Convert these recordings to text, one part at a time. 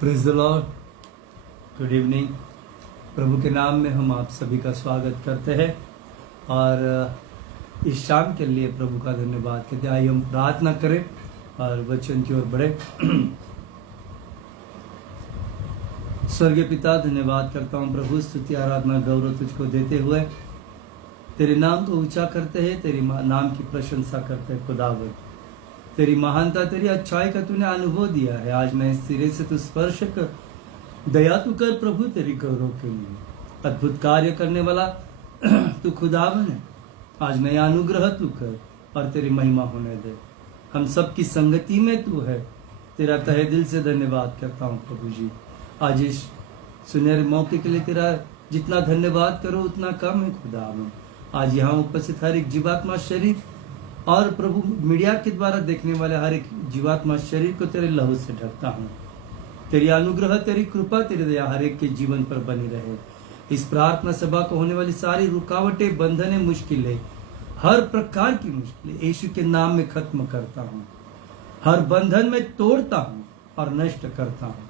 Praise the Lord. Good evening. प्रभु के नाम में हम आप सभी का स्वागत करते हैं और इस शाम के लिए प्रभु का धन्यवाद कहते हैं। आइए हम प्रार्थना करें और वचन की ओर बढ़े। स्वर्गीय पिता, धन्यवाद करता हूँ प्रभु, स्तुति आराधना गौरव तुझको देते हुए तेरे नाम को ऊंचा करते हैं, तेरे नाम की प्रशंसा करते हैं। खुदावंद, तेरी महानता, तेरी अच्छाई का तूने अनुभव दिया है। आज नए सिरे से तू स्पर्श कर, दया तू कर प्रभु, तेरी गौरव के लिए अद्भुत कार्य करने वाला तू खुदावन है। आज नया अनुग्रह तू कर और तेरी महिमा होने दे। हम सब की संगति में तू है, तेरा तहे दिल से धन्यवाद करता हूँ प्रभु जी। आज इस सुनहरे मौके के लिए तेरा जितना धन्यवाद करो उतना कम है खुदावन। आज यहाँ उपस्थित हर एक जीवात्मा शरीर और प्रभु मीडिया के द्वारा देखने वाले हर एक जीवात्मा शरीर को तेरे लहू से ढकता हूँ। तेरी अनुग्रह, तेरी कृपा, तेरी दया हर एक के जीवन पर बनी रहे। इस प्रार्थना सभा को होने वाली सारी रुकावटें, बंधनें, मुश्किलें, हर प्रकार की मुश्किलें यीशु के नाम में खत्म करता हूँ। हर बंधन में तोड़ता हूँ और नष्ट करता हूँ।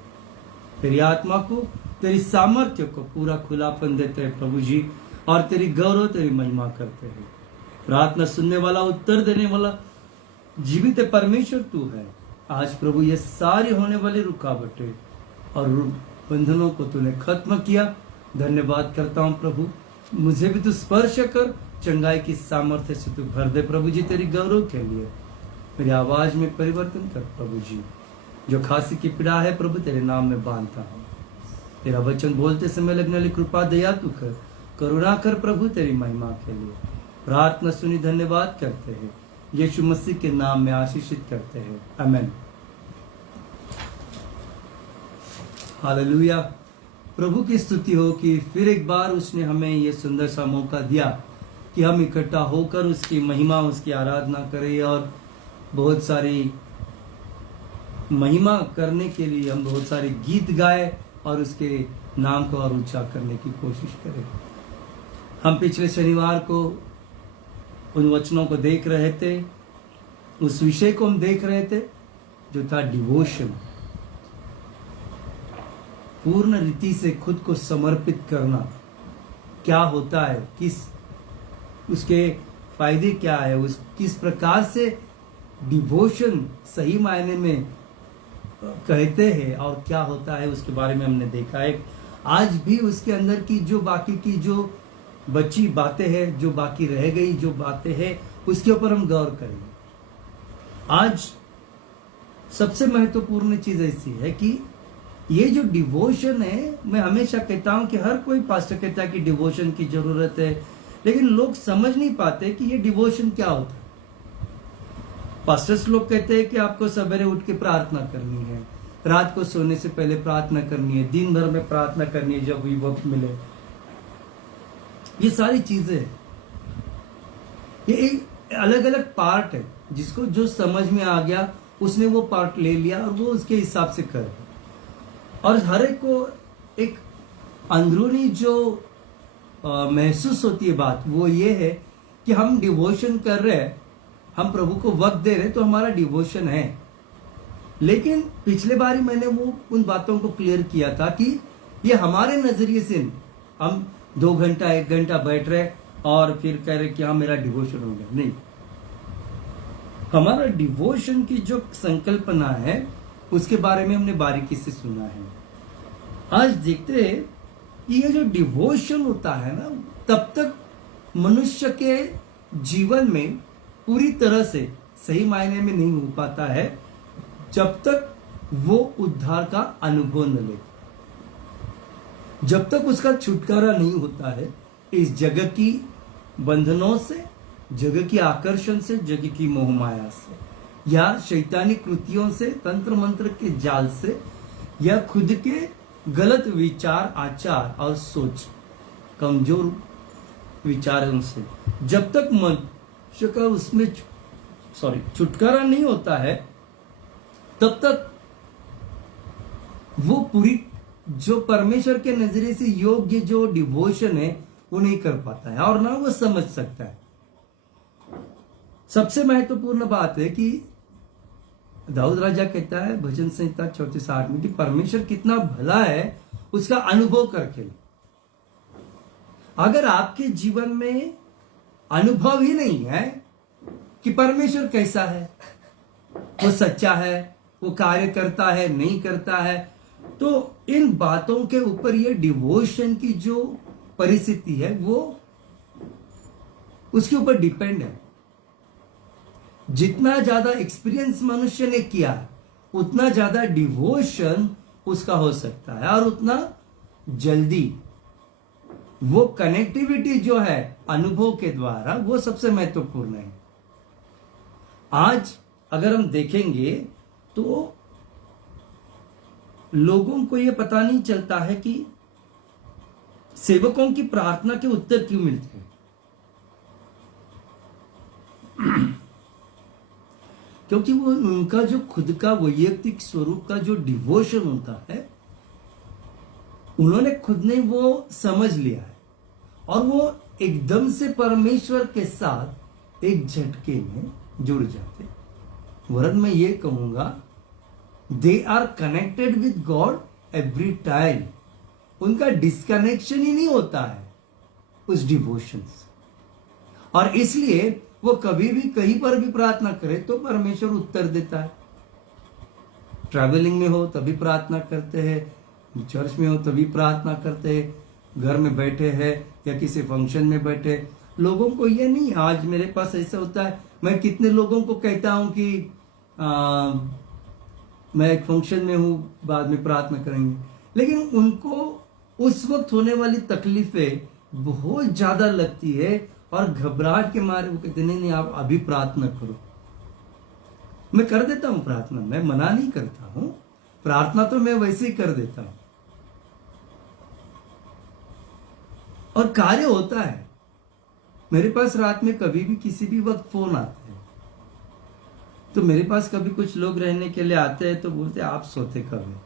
तेरी आत्मा को, तेरी सामर्थ्य को पूरा खुलापन देते हैं प्रभु जी और तेरी गौरव, तेरी महिमा करते हैं। प्रार्थना सुनने वाला, उत्तर देने वाला जीवित परमेश्वर तू है। आज प्रभु ये सारी होने वाली रुकावटें और बंधनों को तूने खत्म किया। धन्यवाद करता हूँ प्रभु। मुझे भी तू स्पर्श कर, चंगाई की सामर्थ्य से तू भर दे प्रभु जी, तेरी गौरव के लिए। मेरी आवाज में परिवर्तन कर प्रभु जी। जो खांसी की पीड़ा है प्रभु, तेरे नाम में बांधता हूँ। तेरा वचन बोलते समय लगने वाली कृपा, दया तू कर, करुणा कर प्रभु, तेरी महिमा के लिए। प्रार्थना सुनी, धन्यवाद करते हैं। यीशु मसीह के नाम में आशीषित करते हैं, आमीन। हालेलुया। प्रभु की स्तुति हो कि फिर एक बार उसने हमें ये सुंदर सा मौका दिया कि हम इकट्ठा होकर उसकी महिमा, उसकी आराधना करें और बहुत सारी महिमा करने के लिए हम बहुत सारे गीत गाए और उसके नाम को और ऊंचा करने की कोशिश करें। हम पिछले शनिवार को उन वचनों को देख रहे थे, उस विषय को हम देख रहे थे जो था डिवोशन। पूर्ण रीति से खुद को समर्पित करना क्या होता है, किस उसके फायदे क्या है, उस किस प्रकार से डिवोशन सही मायने में कहते हैं और क्या होता है, उसके बारे में हमने देखा है। आज भी उसके अंदर की जो बाकी की जो बची बातें हैं, जो बाकी रह गई जो बातें हैं, उसके ऊपर हम गौर करेंगे। आज सबसे महत्वपूर्ण चीज ऐसी है कि ये जो डिवोशन है, मैं हमेशा कहता हूं कि हर कोई पास्टर कहता है कि डिवोशन की जरूरत है, लेकिन लोग समझ नहीं पाते कि ये डिवोशन क्या होता है। पास्टर्स लोग कहते हैं कि आपको सवेरे उठ के प्रार्थना करनी है, रात को सोने से पहले प्रार्थना करनी है, दिन भर में प्रार्थना करनी है जब भी वक्त मिले। ये सारी चीजें, ये एक अलग अलग पार्ट है, जिसको जो समझ में आ गया उसने वो पार्ट ले लिया और वो उसके हिसाब से कर। और हर एक को एक अंदरूनी जो महसूस होती है बात, वो ये है कि हम डिवोशन कर रहे हैं, हम प्रभु को वक्त दे रहे हैं, तो हमारा डिवोशन है। लेकिन पिछले बारी मैंने वो उन बातों को क्लियर किया था कि ये हमारे नजरिए से हम 2 घंटा 1 घंटा बैठ रहे और फिर कह रहे कि हाँ मेरा डिवोशन हो गया। नहीं, हमारा डिवोशन की जो संकल्पना है उसके बारे में हमने बारीकी से सुना है। आज देखते हैं कि ये जो डिवोशन होता है ना, तब तक मनुष्य के जीवन में पूरी तरह से सही मायने में नहीं हो पाता है जब तक वो उद्धार का अनुभव न ले, जब तक उसका छुटकारा नहीं होता है इस जगत की बंधनों से, जगत की आकर्षण से, जगत की मोहमाया से, या शैतानी कृतियों से, तंत्र मंत्र के जाल से, या खुद के गलत विचार, आचार और सोच, कमजोर विचारों से, जब तक मनुष्य का उसमें छुटकारा नहीं होता है, तब तक वो पूरी जो परमेश्वर के नजरिए से योग्य जो डिवोशन है वो नहीं कर पाता है और ना वो समझ सकता है। सबसे महत्वपूर्ण बात है कि दाऊद राजा कहता है भजन संहिता 34:8 में कि परमेश्वर कितना भला है उसका अनुभव करके। अगर आपके जीवन में अनुभव ही नहीं है कि परमेश्वर कैसा है, वो सच्चा है, वो कार्य करता है नहीं करता है, तो इन बातों के ऊपर ये डिवोशन की जो परिस्थिति है वो उसके ऊपर डिपेंड है। जितना ज्यादा एक्सपीरियंस मनुष्य ने किया उतना ज्यादा डिवोशन उसका हो सकता है और उतना जल्दी वो कनेक्टिविटी जो है अनुभव के द्वारा वो सबसे महत्वपूर्ण है। आज अगर हम देखेंगे तो लोगों को यह पता नहीं चलता है कि सेवकों की प्रार्थना के उत्तर क्यों मिलते हैं। क्योंकि वो उनका जो खुद का वैयक्तिक स्वरूप का जो डिवोशन होता है उन्होंने खुद ने वो समझ लिया है और वो एकदम से परमेश्वर के साथ एक झटके में जुड़ जाते। वरन मैं ये कहूंगा they are connected with God every time. उनका डिस्कनेक्शन ही नहीं होता है उस डिवोशन से, और इसलिए वो कभी भी कहीं पर भी प्रार्थना करे तो परमेश्वर उत्तर देता है। ट्रैवलिंग में हो तभी प्रार्थना करते हैं, चर्च में हो तभी प्रार्थना करते हैं, घर में बैठे हैं या किसी फंक्शन में बैठे। लोगों को ये नहीं, आज मेरे पास ऐसा होता है, मैं कितने लोगों को कहता हूं कि मैं एक फंक्शन में हूं, बाद में प्रार्थना करेंगे, लेकिन उनको उस वक्त होने वाली तकलीफें बहुत ज्यादा लगती है और घबराहट के मारे वो कहते नहीं आप अभी प्रार्थना करो। मैं कर देता हूं प्रार्थना, मैं मना नहीं करता हूं, प्रार्थना तो मैं वैसे ही कर देता हूं और कार्य होता है। मेरे पास रात में कभी भी किसी भी वक्त फोन आते हैं, तो मेरे पास कभी कुछ लोग रहने के लिए आते हैं तो बोलते आप सोते कब है,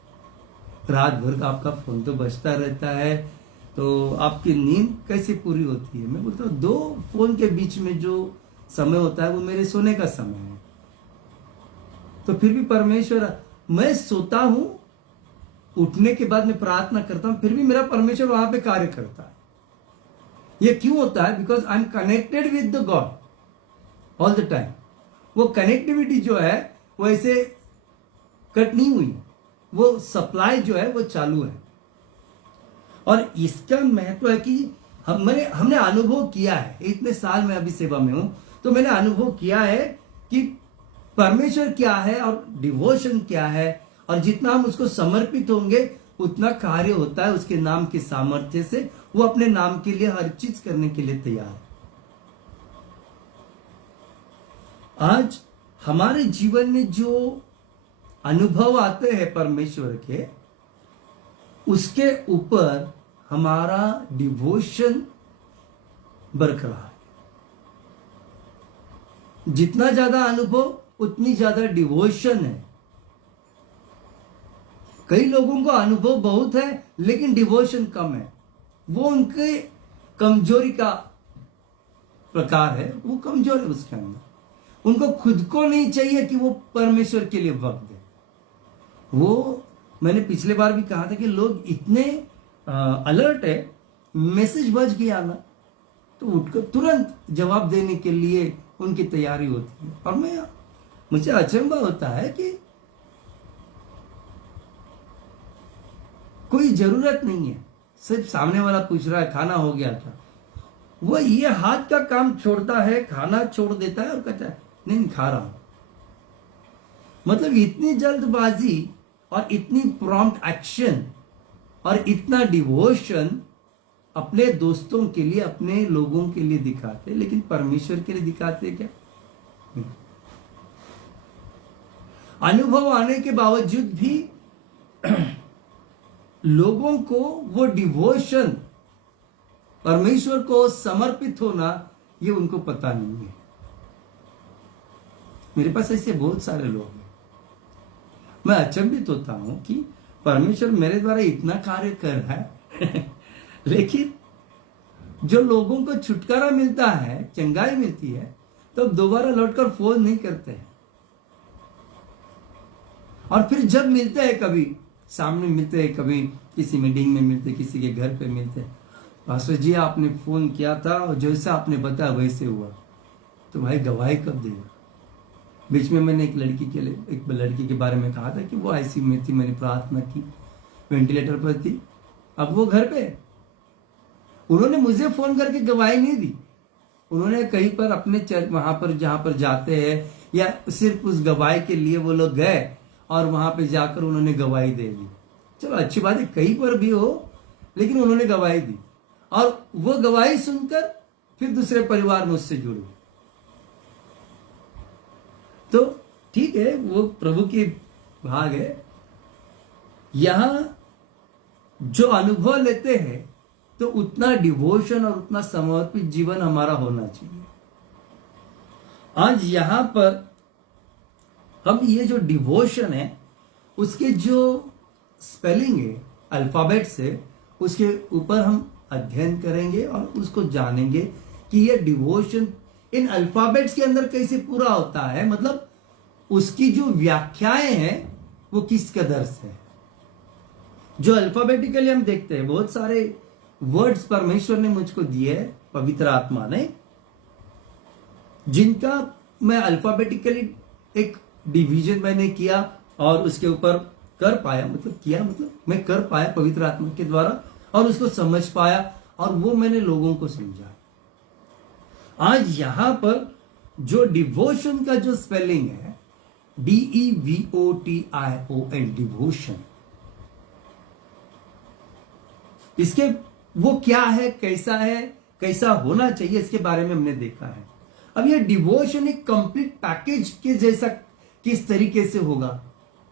रात भर आपका फोन तो बजता रहता है, तो आपकी नींद कैसे पूरी होती है। मैं बोलता हूँ 2 फोन के बीच में जो समय होता है वो मेरे सोने का समय है। तो फिर भी परमेश्वर, मैं सोता हूं, उठने के बाद मैं प्रार्थना करता हूं, फिर भी मेरा परमेश्वर वहां पे कार्य करता है। ये क्यों होता है? Because I am connected with the God all the time. वो कनेक्टिविटी जो है वो ऐसे कट नहीं हुई, वो सप्लाई जो है वो चालू है। और इसका महत्व है कि हमने अनुभव किया है, इतने साल में अभी सेवा में हूं तो मैंने अनुभव किया है कि परमेश्वर क्या है और डिवोशन क्या है, और जितना हम उसको समर्पित होंगे उतना कार्य होता है उसके नाम के सामर्थ्य से। वो अपने नाम के लिए हर चीज करने के लिए तैयार है। आज हमारे जीवन में जो अनुभव आते हैं परमेश्वर के, उसके ऊपर हमारा डिवोशन बरकरार है। जितना ज्यादा अनुभव उतनी ज्यादा डिवोशन है। कई लोगों को अनुभव बहुत है लेकिन डिवोशन कम है, वो उनके कमजोरी का प्रकार है, वो कमजोर है उसके अंदर। उनको खुद को नहीं चाहिए कि वो परमेश्वर के लिए वक्त दे। वो मैंने पिछले बार भी कहा था कि लोग इतने अलर्ट है, मैसेज बज गया ना तो उठकर तुरंत जवाब देने के लिए उनकी तैयारी होती है। और मुझे अचंभा होता है कि कोई जरूरत नहीं है, सिर्फ सामने वाला पूछ रहा है खाना हो गया था, वो ये हाथ का काम छोड़ता है, खाना छोड़ देता है और कहता है नहीं खा रहा हूं। मतलब इतनी जल्दबाजी और इतनी प्रॉम्प्ट एक्शन और इतना डिवोशन अपने दोस्तों के लिए, अपने लोगों के लिए दिखाते, लेकिन परमेश्वर के लिए दिखाते क्या? अनुभव आने के बावजूद भी लोगों को वो डिवोशन, परमेश्वर को समर्पित होना, ये उनको पता नहीं है। मेरे पास ऐसे बहुत सारे लोग हैं। मैं अचंभित होता हूं कि परमेश्वर मेरे द्वारा इतना कार्य कर रहा है लेकिन जो लोगों को छुटकारा मिलता है, चंगाई मिलती है, तो अब दोबारा लौटकर फोन नहीं करते हैं। और फिर जब मिलते हैं, कभी सामने मिलते हैं, कभी किसी मीटिंग में मिलते, किसी के घर पे मिलते, पास्टर जी आपने फोन किया था और जैसा आपने बताया वैसे हुआ, तो भाई गवाही कब देगा? बीच में मैंने एक लड़की के बारे में कहा था कि वो आईसीयू में थी, मैंने प्रार्थना की, वेंटिलेटर पर थी, अब वो घर पे है। उन्होंने मुझे फोन करके गवाही नहीं दी, उन्होंने कहीं पर अपने चर्च वहां पर जहां पर जाते हैं, या सिर्फ उस गवाही के लिए वो लोग गए और वहां पे जाकर उन्होंने गवाही दे दी। चलो अच्छी बात है, कहीं पर भी हो, लेकिन उन्होंने गवाही दी और वो गवाही सुनकर फिर दूसरे परिवार में उससे जुड़े। तो ठीक है, वो प्रभु की भाग है। यहां जो अनुभव लेते हैं तो उतना डिवोशन और उतना समर्पित जीवन हमारा होना चाहिए। आज यहां पर हम ये जो डिवोशन है उसके जो स्पेलिंग है अल्फाबेट से, उसके ऊपर हम अध्ययन करेंगे और उसको जानेंगे कि ये डिवोशन इन अल्फाबेट्स के अंदर कैसे पूरा होता है, मतलब उसकी जो व्याख्याएं हैं वो किस कदर से है। जो अल्फाबेटिकली हम देखते हैं, बहुत सारे वर्ड्स परमेश्वर ने मुझको दिए, पवित्र आत्मा ने, जिनका मैं अल्फाबेटिकली एक डिवीजन मैंने किया और उसके ऊपर कर पाया, मतलब मैं कर पाया पवित्र आत्मा के द्वारा, और उसको समझ पाया और वो मैंने लोगों को समझा। आज यहां पर जो डिवोशन का जो स्पेलिंग है DEVOTION, डिवोशन, इसके वो क्या है, कैसा होना चाहिए, इसके बारे में हमने देखा है। अब ये डिवोशन एक कंप्लीट पैकेज के जैसा किस तरीके से होगा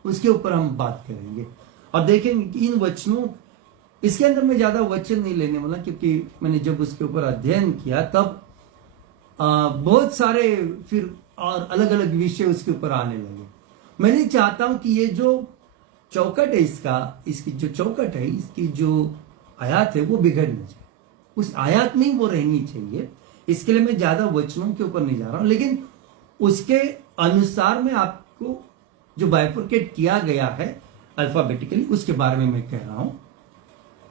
उसके ऊपर हम बात करेंगे और देखेंगे कि इन वचनों, इसके अंदर मैं ज्यादा वचन नहीं लेने वाला, क्योंकि मैंने जब उसके ऊपर अध्ययन किया तब बहुत सारे फिर और अलग अलग विषय उसके ऊपर आने लगे। मैं नहीं चाहता हूं कि ये जो चौकट है इसकी जो चौकट है, इसकी जो आयात है वो बिगड़ न जाए, उस आयात में ही वो रहनी चाहिए। इसके लिए मैं ज्यादा वचनों के ऊपर नहीं जा रहा हूं, लेकिन उसके अनुसार में आपको जो बाइफरकेट किया गया है अल्फाबेटिकली, उसके बारे में मैं कह रहा हूं।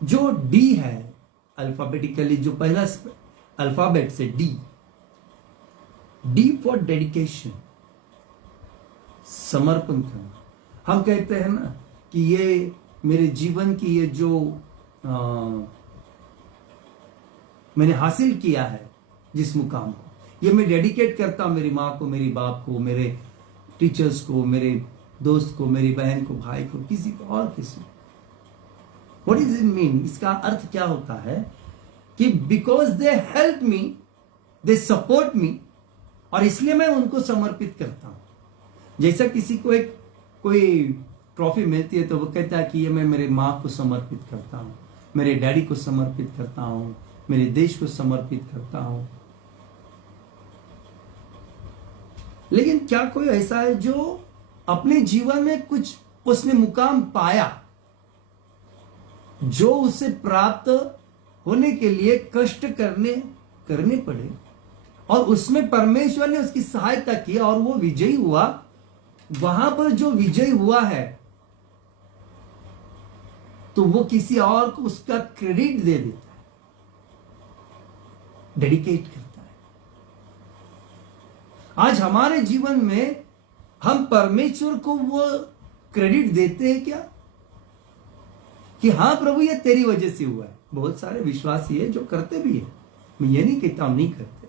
जो डी है अल्फाबेटिकली, जो पहला अल्फाबेट से डी फॉर डेडिकेशन, समर्पण करना। हम कहते हैं ना कि ये मेरे जीवन की ये जो मैंने हासिल किया है जिस मुकाम को, ये मैं डेडिकेट करता हूं मेरी माँ को, मेरी बाप को, मेरे टीचर्स को, मेरे दोस्त को, मेरी बहन को, भाई को, किसी को और किसी को। What is it mean? इसका अर्थ क्या होता है कि because they help me, they support me, और इसलिए मैं उनको समर्पित करता हूं। जैसा किसी को एक कोई ट्रॉफी मिलती है तो वो कहता है कि ये मैं मेरे माँ को समर्पित करता हूं, मेरे डैडी को समर्पित करता हूं, मेरे देश को समर्पित करता हूं। लेकिन क्या कोई ऐसा है जो अपने जीवन में कुछ उसने मुकाम पाया जो उसे प्राप्त होने के लिए कष्ट करने पड़े, और उसमें परमेश्वर ने उसकी सहायता की और वो विजयी हुआ? वहां पर जो विजयी हुआ है तो वो किसी और को उसका क्रेडिट दे देता है, डेडिकेट करता है। आज हमारे जीवन में हम परमेश्वर को वो क्रेडिट देते हैं क्या कि हाँ प्रभु ये तेरी वजह से हुआ है? बहुत सारे विश्वासी है जो करते भी है, मैं ये नहीं कहता हूं नहीं करते।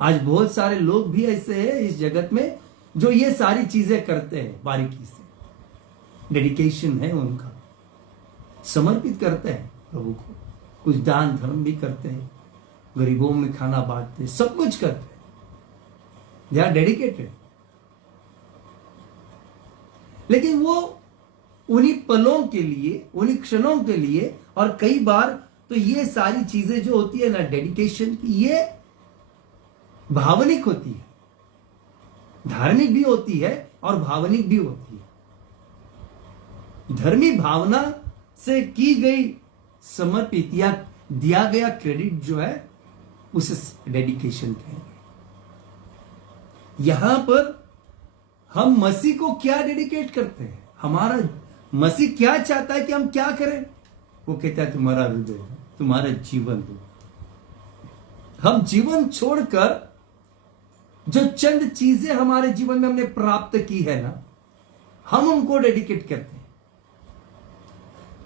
आज बहुत सारे लोग भी ऐसे हैं इस जगत में जो ये सारी चीजें करते हैं बारीकी से, डेडिकेशन है उनका, समर्पित करते हैं प्रभु को, कुछ दान धर्म भी करते हैं, गरीबों में खाना बांटते हैं, सब कुछ करते हैं, दे आर डेडिकेटेड। लेकिन वो उन्हीं पलों के लिए, उन्हीं क्षणों के लिए, और कई बार तो ये सारी चीजें जो होती है ना डेडिकेशन की, ये भावनिक होती है, धार्मिक भी होती है और भावनिक भी होती है। धर्मी भावना से की गई समर्पित या दिया गया क्रेडिट जो है उसे डेडिकेशन कहेंगे। यहां पर हम मसीह को क्या डेडिकेट करते हैं, हमारा मसीह क्या चाहता है कि हम क्या करें? वो कहता है तुम्हारा हृदय, तुम्हारा जीवन दो। हम जीवन छोड़कर जो चंद चीजें हमारे जीवन में हमने प्राप्त की है ना, हम उनको डेडिकेट करते हैं।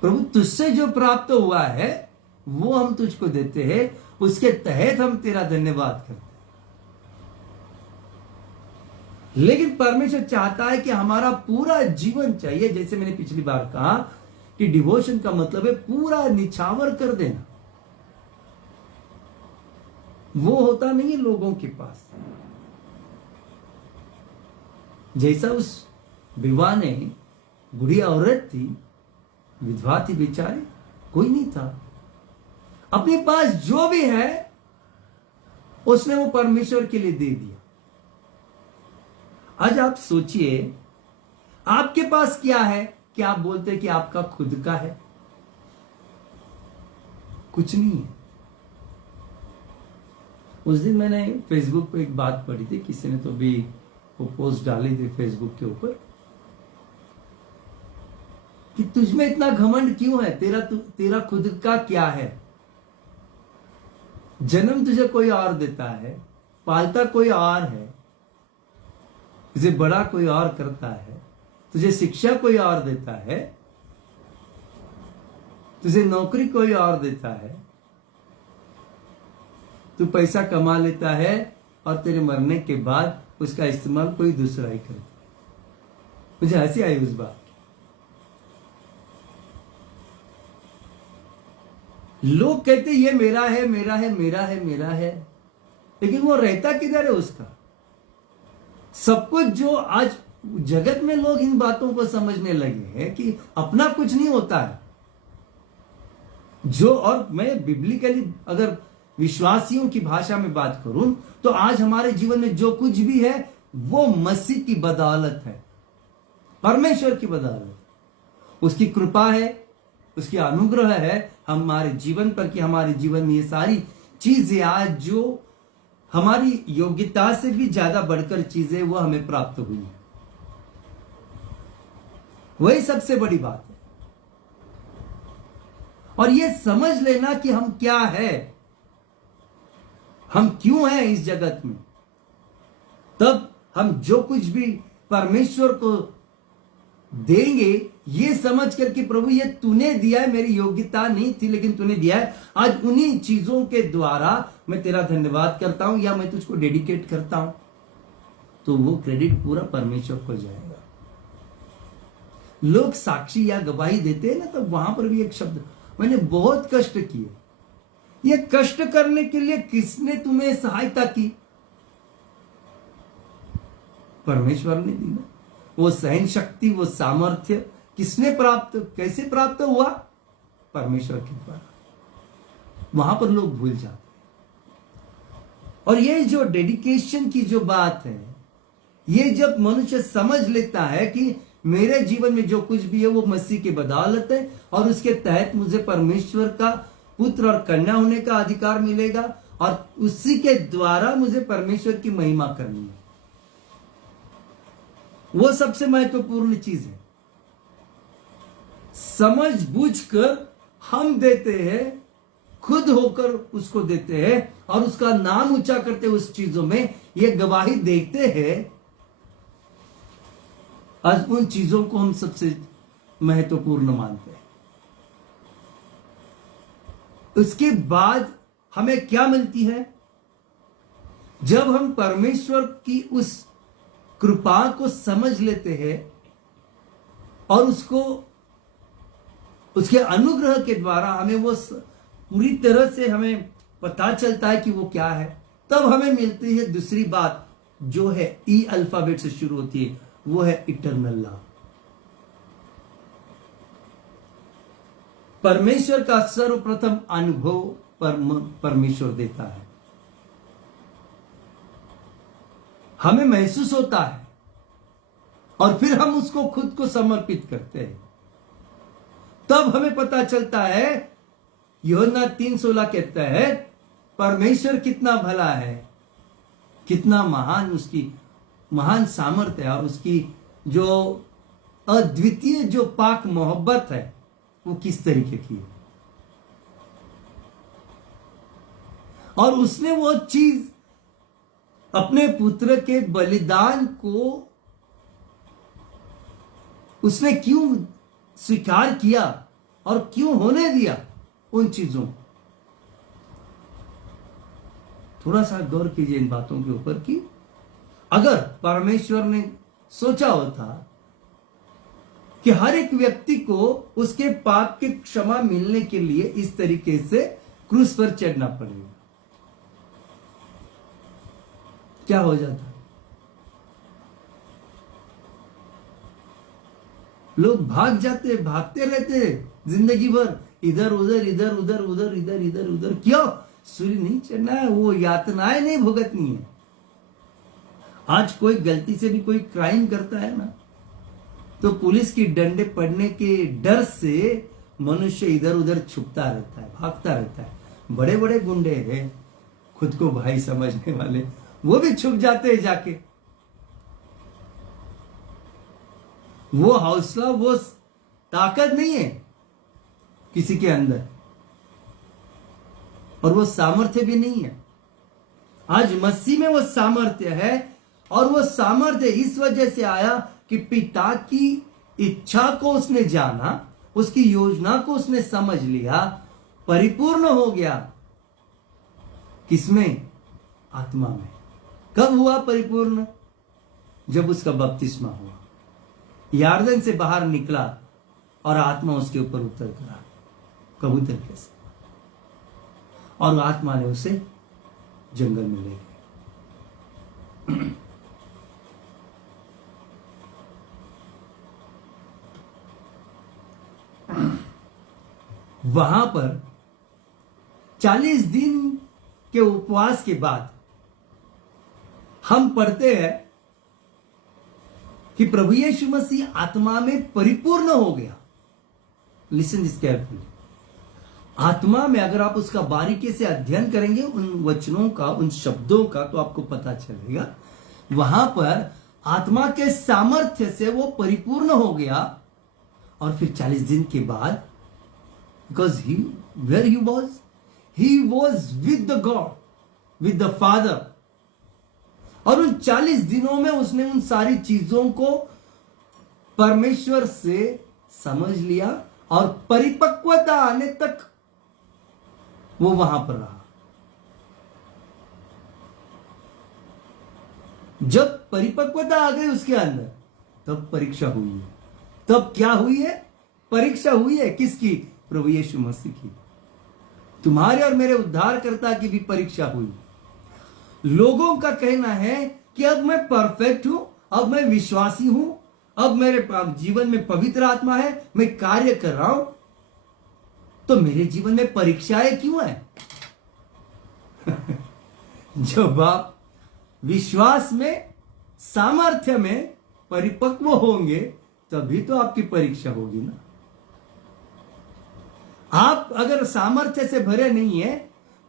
प्रभु तुझसे जो प्राप्त हुआ है वो हम तुझको देते हैं, उसके तहत हम तेरा धन्यवाद करते हैं। लेकिन परमेश्वर चाहता है कि हमारा पूरा जीवन चाहिए, जैसे मैंने पिछली बार कहा कि डिवोशन का मतलब है पूरा निछावर कर देना। वो होता नहीं है लोगों के पास। जैसा उस विवाह ने, बुढ़ी औरत थी, विधवा थी बेचारी, कोई नहीं था, अपने पास जो भी है उसने वो परमेश्वर के लिए दे दिया। आज आप सोचिए, आपके पास क्या है कि आप बोलते हैं कि आपका खुद का है? कुछ नहीं है। उस दिन मैंने फेसबुक पे एक बात पढ़ी थी, किसी ने तो भी वो पोस्ट डाली थी फेसबुक के ऊपर कि तुझ में इतना घमंड क्यों है, तेरा खुद का क्या है? जन्म तुझे कोई और देता है, पालता कोई और है, तुझे बड़ा कोई और करता है, तुझे शिक्षा कोई और देता है, तुझे नौकरी कोई और देता है, तू पैसा कमा लेता है और तेरे मरने के बाद उसका इस्तेमाल कोई दूसरा ही करता है। मुझे हंसी आई उस बात। लोग कहते ये मेरा है, मेरा है, मेरा है, मेरा है, लेकिन वो रहता किधर है उसका? सब कुछ जो आज जगत में लोग इन बातों को समझने लगे हैं कि अपना कुछ नहीं होता है जो, और मैं बिब्लिकली अगर विश्वासियों की भाषा में बात करूं तो आज हमारे जीवन में जो कुछ भी है वो मसीह की बदौलत है, परमेश्वर की बदौलत, उसकी कृपा है, उसकी अनुग्रह है हमारे जीवन पर कि हमारे जीवन में ये सारी चीजें आज जो हमारी योग्यता से भी ज्यादा बढ़कर चीजें वो हमें प्राप्त हुई है। वही सबसे बड़ी बात है। और ये समझ लेना कि हम क्या है, हम क्यों हैं इस जगत में, तब हम जो कुछ भी परमेश्वर को देंगे ये समझ कर कि प्रभु ये तूने दिया है, मेरी योग्यता नहीं थी लेकिन तूने दिया है, आज उन्हीं चीजों के द्वारा मैं तेरा धन्यवाद करता हूं या मैं तुझको डेडिकेट करता हूं, तो वो क्रेडिट पूरा परमेश्वर को जाएगा। लोग साक्षी या गवाही देते हैं ना, तो वहां पर भी एक शब्द, मैंने बहुत कष्ट किए। ये कष्ट करने के लिए किसने तुम्हें सहायता की? परमेश्वर ने दी ना। वो सहन शक्ति, वो सामर्थ्य किसने प्राप्त, कैसे प्राप्त हुआ? परमेश्वर के द्वारा। वहां पर लोग भूल जाते हैं। और ये जो डेडिकेशन की जो बात है, ये जब मनुष्य समझ लेता है कि मेरे जीवन में जो कुछ भी है वो मसीह की बदौलत है और उसके तहत मुझे परमेश्वर का पुत्र और कन्या होने का अधिकार मिलेगा और उसी के द्वारा मुझे परमेश्वर की महिमा करनी है, वो सबसे महत्वपूर्ण चीज है। समझ बूझकर हम देते हैं, खुद होकर उसको देते हैं और उसका नाम ऊंचा करते उस चीजों में ये गवाही देते हैं। आज उन चीजों को हम सबसे महत्वपूर्ण मानते हैं। उसके बाद हमें क्या मिलती है? जब हम परमेश्वर की उस कृपा को समझ लेते हैं और उसको, उसके अनुग्रह के द्वारा हमें वो पूरी तरह से हमें पता चलता है कि वो क्या है, तब हमें मिलती है दूसरी बात जो है ई अल्फाबेट से शुरू होती है, वो है इटर्नल लव। परमेश्वर का सर्वप्रथम अनुभव परमेश्वर देता है, हमें महसूस होता है और फिर हम उसको खुद को समर्पित करते हैं, तब हमें पता चलता है। यूहन्ना 3:16 कहता है परमेश्वर कितना भला है, कितना महान उसकी महान सामर्थ्य है और उसकी जो अद्वितीय जो पाक मोहब्बत है वो किस तरीके की है। और उसने वो चीज अपने पुत्र के बलिदान को उसने क्यों स्वीकार किया और क्यों होने दिया उन चीजों को। थोड़ा सा गौर कीजिए इन बातों के ऊपर कि अगर परमेश्वर ने सोचा होता कि हर एक व्यक्ति को उसके पाप की क्षमा मिलने के लिए इस तरीके से क्रूस पर चढ़ना पड़ेगा, क्या हो जाता। लोग भाग जाते, भागते रहते जिंदगी भर, इधर उधर इधर उधर उधर इधर इधर उधर। क्यों? सूर्य नहीं चढ़ना है, वो यातनाएं नहीं भुगतनी है। आज कोई गलती से भी कोई क्राइम करता है ना, तो पुलिस की डंडे पड़ने के डर से मनुष्य इधर उधर छुपता रहता है, भागता रहता है। बड़े बड़े गुंडे हैं, खुद को भाई समझने वाले, वो भी छुप जाते हैं जाके। वो हौसला, वो ताकत नहीं है किसी के अंदर, और वो सामर्थ्य भी नहीं है। आज मसीह में वो सामर्थ्य है, और वो सामर्थ्य इस वजह से आया कि पिता की इच्छा को उसने जाना, उसकी योजना को उसने समझ लिया, परिपूर्ण हो गया। किसमें? आत्मा में। कब हुआ परिपूर्ण? जब उसका बपतिस्मा हुआ, यार्दन से बाहर निकला और आत्मा उसके ऊपर उतर कर आ कबूतर के से, और आत्मा ने उसे जंगल में ले गए। वहां पर 40 दिन के उपवास के बाद हम पढ़ते हैं कि प्रभु यीशु मसीह आत्मा में परिपूर्ण हो गया। Listen this carefully. आत्मा में अगर आप उसका बारीकी से अध्ययन करेंगे उन वचनों का, उन शब्दों का, तो आपको पता चलेगा वहां पर आत्मा के सामर्थ्य से वो परिपूर्ण हो गया। और फिर 40 दिन के बाद, because where he was with the God, with the Father. और उन 40 दिनों में उसने उन सारी चीजों को परमेश्वर से समझ लिया, और परिपक्वता आने तक वो वहां पर रहा। जब परिपक्वता आ गई उसके अंदर, तब परीक्षा हुई है। तब क्या हुई है? परीक्षा हुई है। किसकी? प्रभु यीशु मसीह की। तुम्हारे और मेरे उद्धारकर्ता की भी परीक्षा हुई। लोगों का कहना है कि अब मैं परफेक्ट हूं, अब मैं विश्वासी हूं, अब मेरे जीवन में पवित्र आत्मा है, मैं कार्य कर रहा हूं, तो मेरे जीवन में परीक्षाएं क्यों है? जब आप विश्वास में, सामर्थ्य में परिपक्व होंगे, तभी तो आपकी परीक्षा होगी ना। आप अगर सामर्थ्य से भरे नहीं है,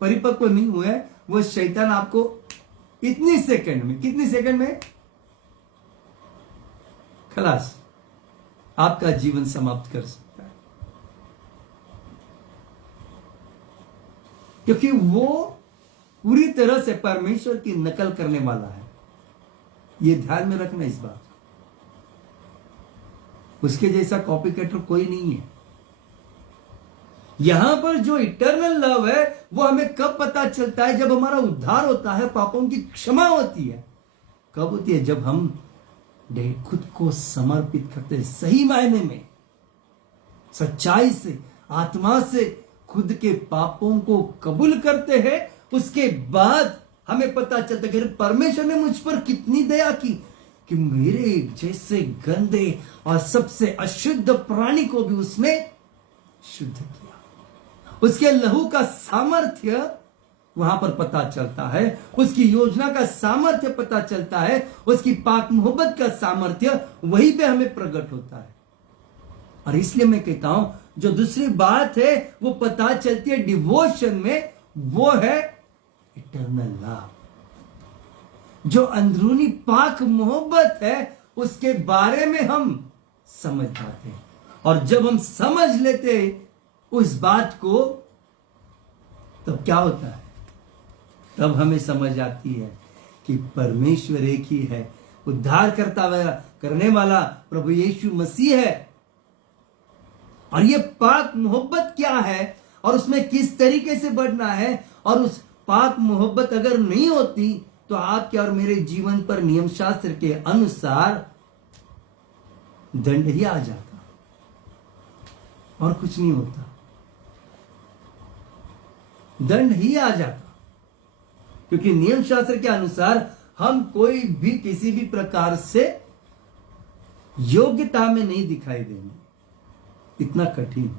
परिपक्व नहीं हुए, वो शैतान आपको इतनी सेकंड में, कितनी सेकंड में खलास, आपका जीवन समाप्त कर सकता है। क्योंकि वो पूरी तरह से परमेश्वर की नकल करने वाला है। यह ध्यान में रखना इस बात। उसके जैसा कॉपी कटर कोई नहीं है। यहां पर जो इटर्नल लव है वो हमें कब पता चलता है? जब हमारा उद्धार होता है, पापों की क्षमा होती है। कब होती है? जब हम खुद को समर्पित करते हैं, सही मायने में, सच्चाई से, आत्मा से खुद के पापों को कबूल करते हैं। उसके बाद हमें पता चलता है कि परमेश्वर ने मुझ पर कितनी दया की कि मेरे जैसे गंदे और सबसे अशुद्ध प्राणी को भी उसने शुद्ध किया। उसके लहू का सामर्थ्य वहां पर पता चलता है, उसकी योजना का सामर्थ्य पता चलता है, उसकी पाक मोहब्बत का सामर्थ्य वहीं पे हमें प्रकट होता है। और इसलिए मैं कहता हूं, जो दूसरी बात है वो पता चलती है डिवोशन में, वो है इटर्नल लव। जो अंदरूनी पाक मोहब्बत है उसके बारे में हम समझ पाते हैं। और जब हम समझ लेते उस बात को, तब क्या होता है? तब हमें समझ आती है कि परमेश्वर एक ही है, उद्धार करने वाला प्रभु यीशु मसीह है। और ये पाक मोहब्बत क्या है और उसमें किस तरीके से बढ़ना है, और उस पाक मोहब्बत अगर नहीं होती तो आपके और मेरे जीवन पर नियम शास्त्र के अनुसार दंड ही आ जाता, और कुछ नहीं होता। दंड ही आ जाता, क्योंकि नियम शास्त्र के अनुसार हम कोई भी किसी भी प्रकार से योग्यता में नहीं दिखाई देंगे। इतना कठिन।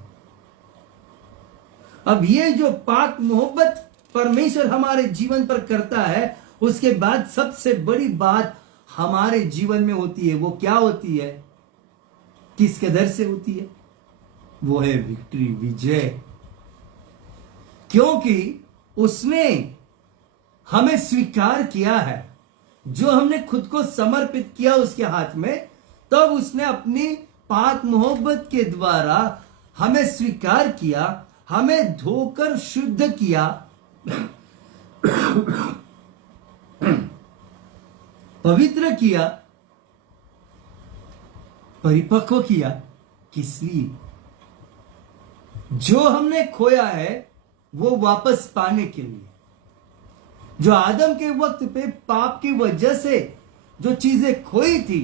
अब ये जो पाक मोहब्बत परमेश्वर हमारे जीवन पर करता है, उसके बाद सबसे बड़ी बात हमारे जीवन में होती है। वो क्या होती है? किस कदर से होती है? वो है विक्ट्री, विजय। क्योंकि उसने हमें स्वीकार किया है। जो हमने खुद को समर्पित किया उसके हाथ में, तब उसने अपनी पाक मोहब्बत के द्वारा हमें स्वीकार किया, हमें धोकर शुद्ध किया, पवित्र किया, परिपक्व किया। किस लिए? जो हमने खोया है वो वापस पाने के लिए। जो आदम के वक्त पे पाप की वजह से जो चीजें खोई थी,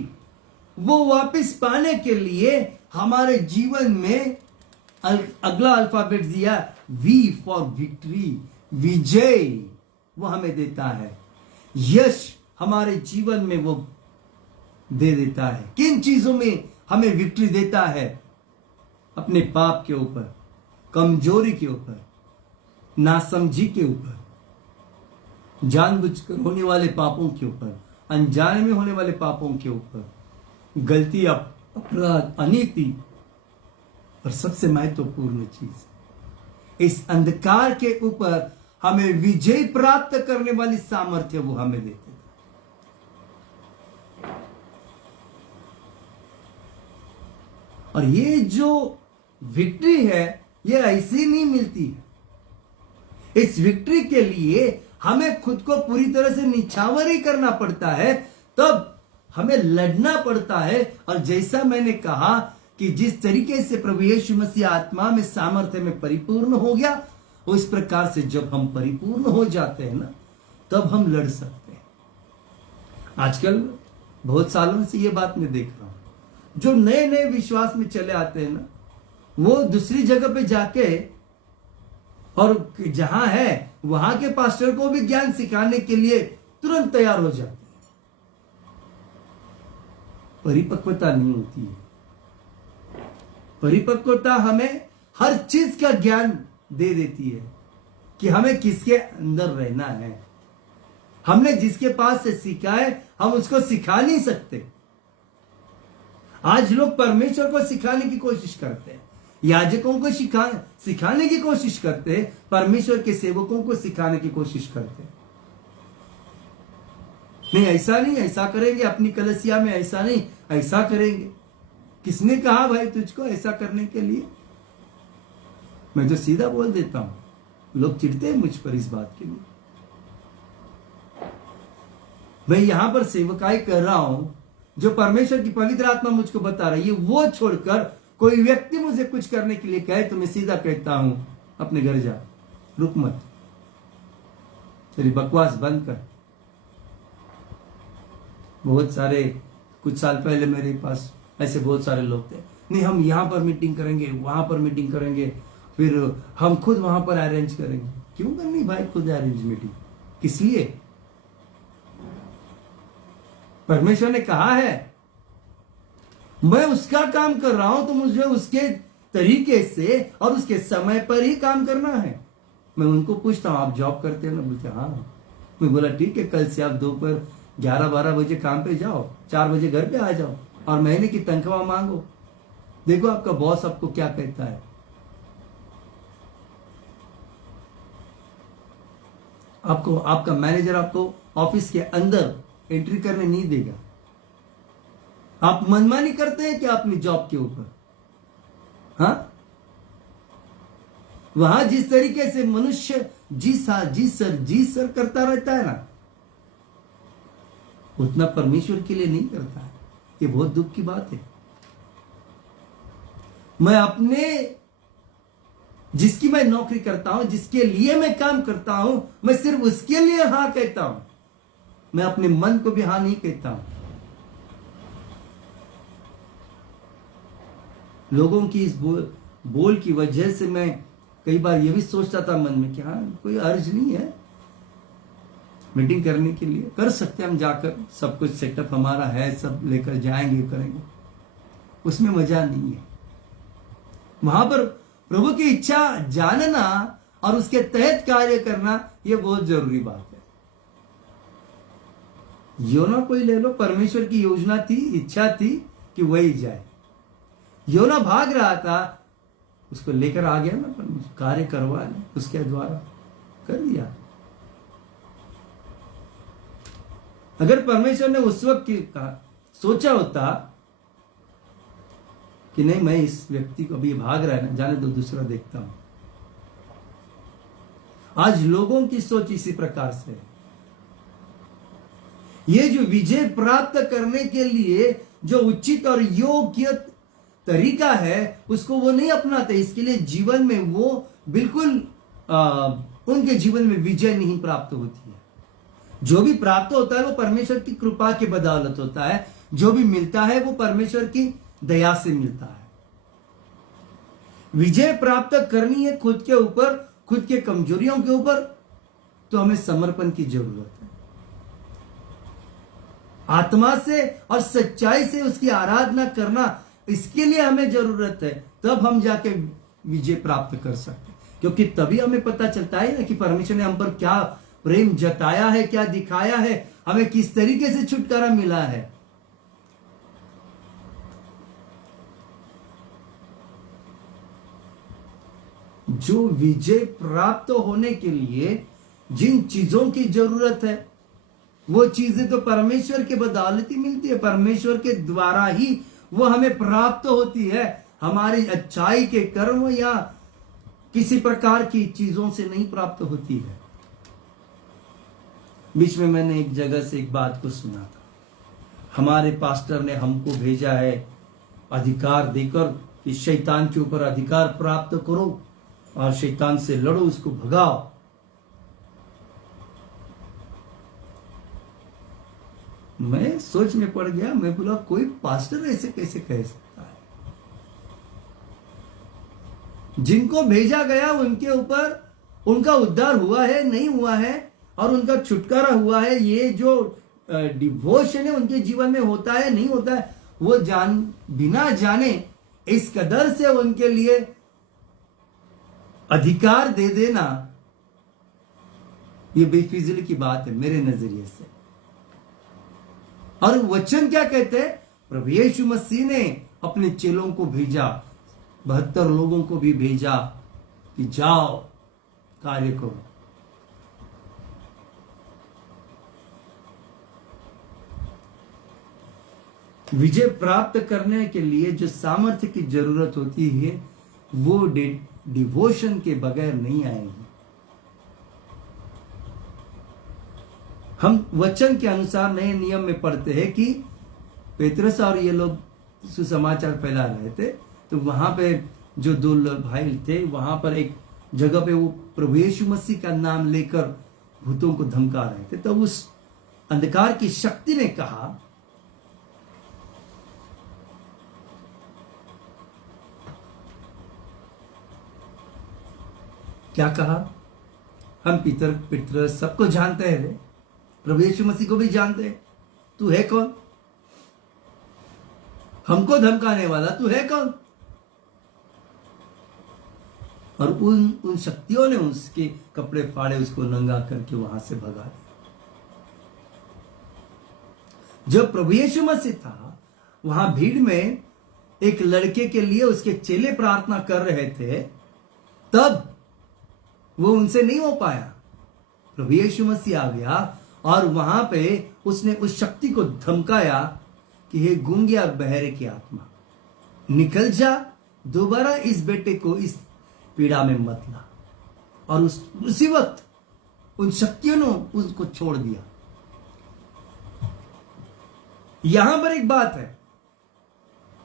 वो वापस पाने के लिए हमारे जीवन में अगला अल्फाबेट दिया, वी फॉर विक्ट्री, विजय वो हमें देता है। यश हमारे जीवन में वो दे देता है। किन चीजों में हमें विक्ट्री देता है? अपने पाप के ऊपर, कमजोरी के ऊपर, नासमझी के ऊपर, जानबूझकर होने वाले पापों के ऊपर, अनजाने में होने वाले पापों के ऊपर, गलती, अपराध, अनीति, और सबसे महत्वपूर्ण चीज, इस अंधकार के ऊपर हमें विजय प्राप्त करने वाली सामर्थ्य वो हमें देते हैं। और ये जो विक्ट्री है ये ऐसी नहीं मिलती है। इस विक्ट्री के लिए हमें खुद को पूरी तरह से निछावर ही करना पड़ता है, तब हमें लड़ना पड़ता है। और जैसा मैंने कहा कि जिस तरीके से प्रभु यीशु मसीह आत्मा में सामर्थ्य में परिपूर्ण हो गया, उस प्रकार से जब हम परिपूर्ण हो जाते हैं ना, तब हम लड़ सकते हैं। आजकल बहुत सालों से ये बात मैं देख रहा हूं, जो नए नए विश्वास में चले आते हैं ना, वो दूसरी जगह पे जाके और जहां है वहां के पास्टर को भी ज्ञान सिखाने के लिए तुरंत तैयार हो जाते हैं। परिपक्वता नहीं होती है। परिपक्वता हमें हर चीज का ज्ञान दे देती है कि हमें किसके अंदर रहना है। हमने जिसके पास से सीखा है हम उसको सिखा नहीं सकते। आज लोग परमेश्वर को सिखाने की कोशिश करते हैं, याजकों को सिखाने की कोशिश करते हैं, परमेश्वर के सेवकों को सिखाने की कोशिश करते हैं। नहीं, ऐसा नहीं, ऐसा करेंगे अपनी कलीसिया में, ऐसा नहीं, ऐसा करेंगे। किसने कहा भाई तुझको ऐसा करने के लिए? मैं तो सीधा बोल देता हूं। लोग चिढ़ते हैं मुझ पर इस बात के लिए। मैं यहां पर सेवकाई कर रहा हूं, जो परमेश्वर की पवित्र आत्मा मुझको बता रही है, वो छोड़कर कोई व्यक्ति मुझे कुछ करने के लिए कहे तो मैं सीधा कहता हूं, अपने घर जा, रुक मत, तेरी बकवास बंद कर। बहुत सारे, कुछ साल पहले मेरे पास ऐसे बहुत सारे लोग थे, नहीं हम यहां पर मीटिंग करेंगे, वहां पर मीटिंग करेंगे, फिर हम खुद वहां पर अरेंज करेंगे। क्यों करनी भाई खुद अरेंज मीटिंग? किस लिए? परमेश्वर ने कहा है मैं उसका काम कर रहा हूं तो मुझे उसके तरीके से और उसके समय पर ही काम करना है। मैं उनको पूछता हूं आप जॉब करते हैं ना? बोलते हाँ। मैं बोला ठीक है, कल से आप दोपहर 11-12 बजे काम पे जाओ, 4 बजे घर पे आ जाओ और महीने की तनख्वाह मांगो। देखो आपका बॉस आपको क्या कहता है। आपको आपका मैनेजर आपको ऑफिस के अंदर एंट्री करने नहीं देगा। आप मनमानी करते हैं क्या अपनी जॉब के ऊपर? हाँ, वहां जिस तरीके से मनुष्य जी सर करता रहता है ना, उतना परमेश्वर के लिए नहीं करता है। ये बहुत दुख की बात है। मैं अपने जिसकी मैं नौकरी करता हूं, जिसके लिए मैं काम करता हूं, मैं सिर्फ उसके लिए हां कहता हूं। मैं अपने मन को भी हां नहीं कहता हूं। लोगों की इस बोल की वजह से मैं कई बार यह भी सोचता था मन में कि हाँ, कोई अर्ज नहीं है मीटिंग करने के लिए, कर सकते हैं हम जाकर, सब कुछ सेटअप हमारा है, सब लेकर जाएंगे करेंगे। उसमें मजा नहीं है। वहां पर प्रभु की इच्छा जानना और उसके तहत कार्य करना, यह बहुत जरूरी बात है। योना कोई ले लो, परमेश्वर की योजना थी, इच्छा थी कि वही जाए। योना भाग रहा था, उसको लेकर आ गया ना, परमेश्वर कार्य करवा ले उसके द्वारा, कर दिया। अगर परमेश्वर ने उस वक्त सोचा होता कि नहीं, मैं इस व्यक्ति को अभी भाग रहा है ना, जाने दो, दूसरा देखता हूं। आज लोगों की सोच इसी प्रकार से है। ये जो विजय प्राप्त करने के लिए जो उचित और योग्य तरीका है, उसको वो नहीं अपनाते। इसके लिए जीवन में वो बिल्कुल उनके जीवन में विजय नहीं प्राप्त होती है। जो भी प्राप्त होता है वो परमेश्वर की कृपा के बदौलत होता है। जो भी मिलता है वो परमेश्वर की दया से मिलता है। विजय प्राप्त करनी है खुद के ऊपर, खुद के कमजोरियों के ऊपर, तो हमें समर्पण की जरूरत है। आत्मा से और सच्चाई से उसकी आराधना करना, इसके लिए हमें जरूरत है। तब हम जाके विजय प्राप्त कर सकते हैं, क्योंकि तभी हमें पता चलता है ना कि परमेश्वर ने हम पर क्या प्रेम जताया है, क्या दिखाया है, हमें किस तरीके से छुटकारा मिला है। जो विजय प्राप्त होने के लिए जिन चीजों की जरूरत है, वो चीजें तो परमेश्वर के बदौलत ही मिलती है। परमेश्वर के द्वारा ही वो हमें प्राप्त होती है। हमारी अच्छाई के कर्म या किसी प्रकार की चीजों से नहीं प्राप्त होती है। बीच में मैंने एक जगह से एक बात को सुना था। हमारे पास्टर ने हमको भेजा है अधिकार देकर कि शैतान के ऊपर अधिकार प्राप्त करो और शैतान से लड़ो, उसको भगाओ। मैं सोच में पड़ गया। मैं बोला, कोई पास्टर ऐसे कैसे कह सकता है? जिनको भेजा गया उनके ऊपर उनका उद्धार हुआ है, नहीं हुआ है, और उनका छुटकारा हुआ है, ये जो डिवोशन है उनके जीवन में होता है, नहीं होता है, वो बिना जाने इस कदर से उनके लिए अधिकार दे देना, ये बेफिजूल की बात है मेरे नजरिए से। और वचन क्या कहते हैं? प्रभु यीशु मसीह ने अपने चेलों को भेजा, 72 लोगों को भी भेजा कि जाओ कार्य करो। विजय प्राप्त करने के लिए जो सामर्थ्य की जरूरत होती है, वो डिवोशन के बगैर नहीं आएगी। हम वचन के अनुसार नए नियम में पढ़ते हैं कि पेतरस और ये लोग सुसमाचार फैला रहे थे, तो वहां पे जो 2 भाई थे, वहां पर एक जगह पे वो प्रभु यीशु मसीह का नाम लेकर भूतों को धमका रहे थे। तो उस अंधकार की शक्ति ने कहा, क्या कहा? हम पितर सबको जानते हैं, प्रभु यीशु मसीह को भी जानते हैं। तू है कौन? हमको धमकाने वाला तू है कौन? और उन शक्तियों ने उसके कपड़े फाड़े, उसको नंगा करके वहां से भगा दिया। जब प्रभु यीशु मसीह था, वहां भीड़ में एक लड़के के लिए उसके चेले प्रार्थना कर रहे थे, तब वो उनसे नहीं हो पाया। प्रभु यीशु मसीह आ गया और वहां पे उसने उस शक्ति को धमकाया कि हे गूंगे और बहरे की आत्मा, निकल जा, दोबारा इस बेटे को इस पीड़ा में मत ला। और उसी वक्त उन शक्तियों ने उसको छोड़ दिया। यहां पर एक बात है,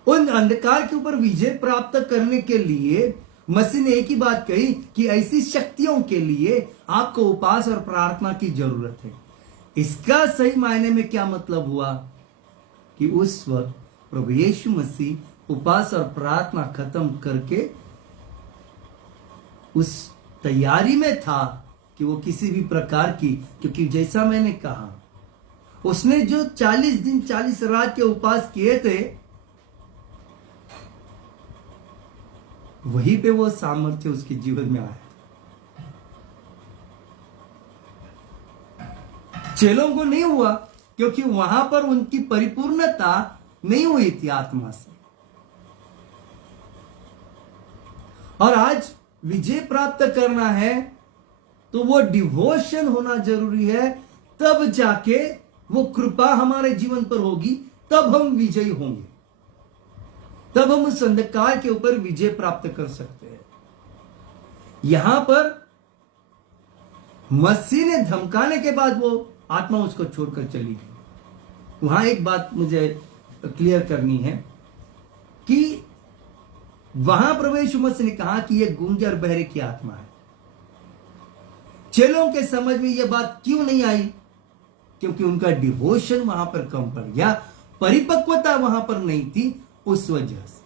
उन अंधकार के ऊपर विजय प्राप्त करने के लिए मसीह ने एक ही बात कही कि ऐसी शक्तियों के लिए आपको उपवास और प्रार्थना की जरूरत है। इसका सही मायने में क्या मतलब हुआ कि उस वक्त प्रभु यीशु मसीह उपवास और प्रार्थना खत्म करके उस तैयारी में था कि वो किसी भी प्रकार की, क्योंकि जैसा मैंने कहा, उसने जो 40 दिन 40 रात के उपवास किए थे, वहीं पे वो सामर्थ्य उसके जीवन में आया। चेलों को नहीं हुआ क्योंकि वहां पर उनकी परिपूर्णता नहीं हुई थी आत्मा से। और आज विजय प्राप्त करना है तो वो डिवोशन होना जरूरी है, तब जाके वो कृपा हमारे जीवन पर होगी, तब हम विजयी होंगे, तब हम उस अंधकार के ऊपर विजय प्राप्त कर सकते हैं। यहां पर मसीह ने धमकाने के बाद वो आत्मा उसको छोड़कर चली गई। वहां एक बात मुझे क्लियर करनी है कि वहां प्रभु यीशु मसीह ने कहा कि यह गूंगे और बहरे की आत्मा है। चेलों के समझ में यह बात क्यों नहीं आई? क्योंकि उनका डिवोशन वहां पर कम पड़ गया, परिपक्वता वहां पर नहीं थी, उस वजह से।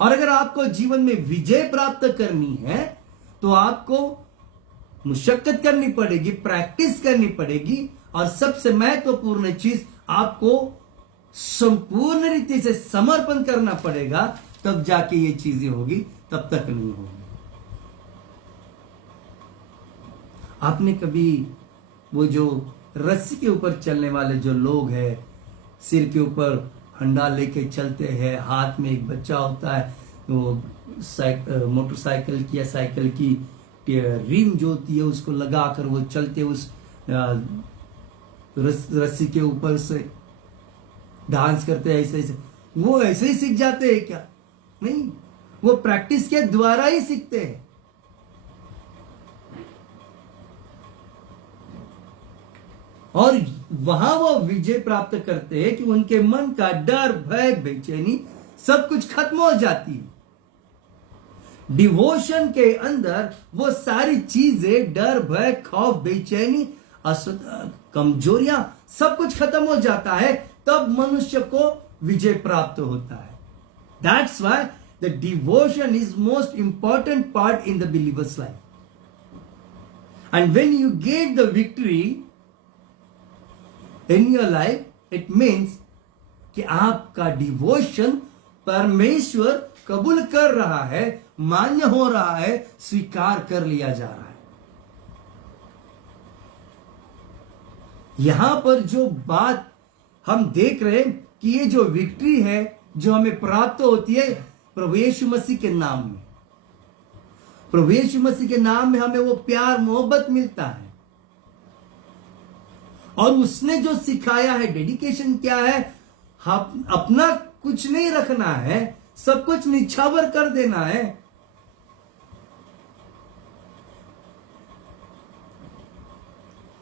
और अगर आपको जीवन में विजय प्राप्त करनी है तो आपको मुशक्कत करनी पड़ेगी, प्रैक्टिस करनी पड़ेगी, और सबसे महत्वपूर्ण चीज, आपको संपूर्ण रीति से समर्पण करना पड़ेगा, तब जाके ये चीजें होगी, तब तक नहीं होगी। आपने कभी वो जो रस्सी के ऊपर चलने वाले जो लोग हैं, सिर के ऊपर हंडा लेके चलते हैं, हाथ में एक बच्चा होता है, वो मोटरसाइकिल की या साइकिल की रिम जो होती है उसको लगाकर वो चलते, उस रस्सी के ऊपर से डांस करते हैं, ऐसे ऐसे। वो ऐसे ही सीख जाते हैं क्या? नहीं, वो प्रैक्टिस के द्वारा ही सीखते हैं। और वहां वो विजय प्राप्त करते हैं कि उनके मन का डर, भय, बेचैनी सब कुछ खत्म हो जाती है। डिवोशन के अंदर वो सारी चीजें, डर, भय, खौफ, बेचैनी, कमजोरियां, सब कुछ खत्म हो जाता है, तब मनुष्य को विजय प्राप्त होता है। That's why the devotion is most important part in the believer's life. And when you get the victory in your life, it means कि आपका डिवोशन परमेश्वर कबूल कर रहा है, मान्य हो रहा है, स्वीकार कर लिया जा रहा है। यहां पर जो बात हम देख रहे हैं कि ये जो विक्ट्री है जो हमें प्राप्त होती है प्रभु यीशु मसीह के नाम में, प्रभु यीशु मसीह के नाम में हमें वो प्यार, मोहब्बत मिलता है। और उसने जो सिखाया है, डेडिकेशन क्या है, अपना कुछ नहीं रखना है, सब कुछ निछावर कर देना है।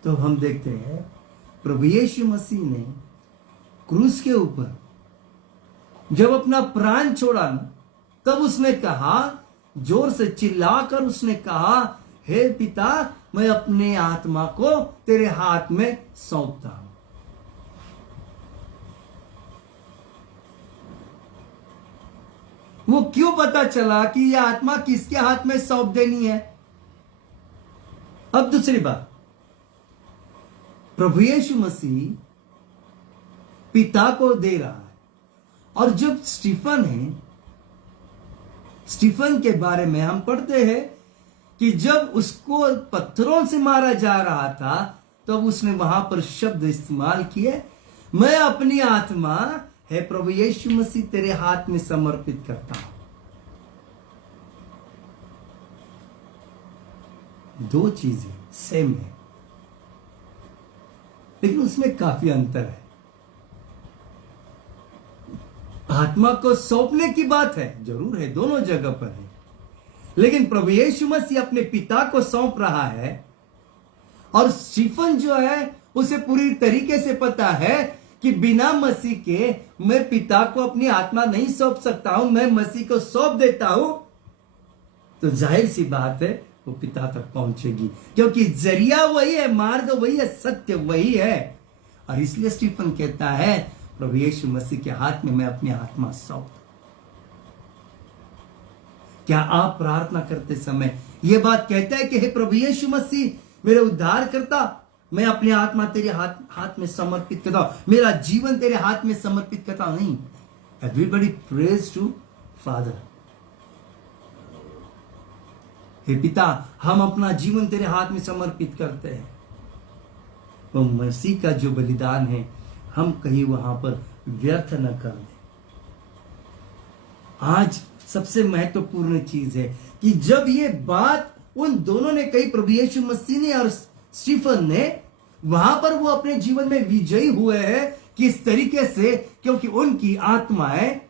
तो हम देखते हैं प्रभु यीशु मसीह ने क्रूस के ऊपर जब अपना प्राण छोड़ा ना, तब उसने कहा, जोर से चिल्लाकर उसने कहा, हे पिता, मैं अपने आत्मा को तेरे हाथ में सौंपता हूं। वो क्यों पता चला कि यह आत्मा किसके हाथ में सौंप देनी है? अब दूसरी बात, प्रभु यीशु मसीह पिता को दे रहा है। और जब स्टीफन के बारे में हम पढ़ते हैं कि जब उसको पत्थरों से मारा जा रहा था, तब उसने वहां पर शब्द इस्तेमाल किए, मैं अपनी आत्मा है प्रभु यीशु मसीह तेरे हाथ में समर्पित करता हूं। दो चीजें सेम है। लेकिन उसमें काफी अंतर है। आत्मा को सौंपने की बात है, जरूर है, दोनों जगह पर है, लेकिन प्रभु यीशु मसीह अपने पिता को सौंप रहा है, और स्टीफन जो है उसे पूरी तरीके से पता है कि बिना मसीह के मैं पिता को अपनी आत्मा नहीं सौंप सकता हूं, मैं मसीह को सौंप देता हूं, तो जाहिर सी बात है वो पिता तक पहुंचेगी, क्योंकि जरिया वही है, मार्ग वही है, सत्य वही है। और इसलिए स्टीफन कहता है प्रभु यीशु मसीह के हाथ में मैं अपनी आत्मा सौंप। क्या आप प्रार्थना करते समय यह बात कहते हैं कि हे प्रभु यीशु मसीह मेरे उद्धार करता, मैं अपनी आत्मा तेरे हाथ में समर्पित करता हूं, मेरा जीवन तेरे हाथ में समर्पित करता हूं? नहीं, एवरीबॉडी प्रेज टू फादर। हे पिता, हम अपना जीवन तेरे हाथ में समर्पित करते हैं। वो मसीह का जो बलिदान है हम कहीं वहां पर व्यर्थ न कर दें। आज सबसे महत्वपूर्ण चीज है कि जब ये बात उन दोनों ने कही, प्रभु यीशु मसीह ने और स्टीफन ने, वहां पर वो अपने जीवन में विजयी हुए हैं। किस तरीके से? क्योंकि उनकी आत्माएं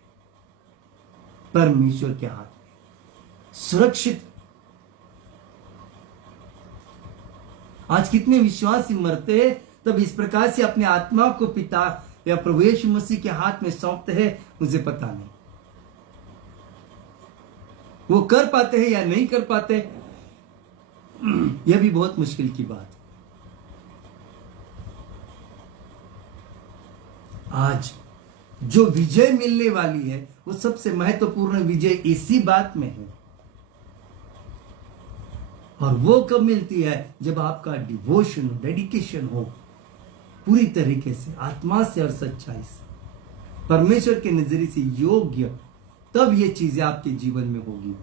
परमेश्वर के हाथ में सुरक्षित। आज कितने विश्वासी मरते हैं तब इस प्रकार से अपने आत्मा को पिता या प्रभु यीशु मसीह के हाथ में सौंपते हैं, मुझे पता नहीं वो कर पाते हैं या नहीं कर पाते, यह भी बहुत मुश्किल की बात है। आज जो विजय मिलने वाली है वो सबसे महत्वपूर्ण विजय इसी बात में है। और वो कब मिलती है? जब आपका डिवोशन हो, डेडिकेशन हो, पूरी तरीके से आत्मा से और सच्चाई से, परमेश्वर के नजरिए से योग्य, तब ये चीजें आपके जीवन में होगी।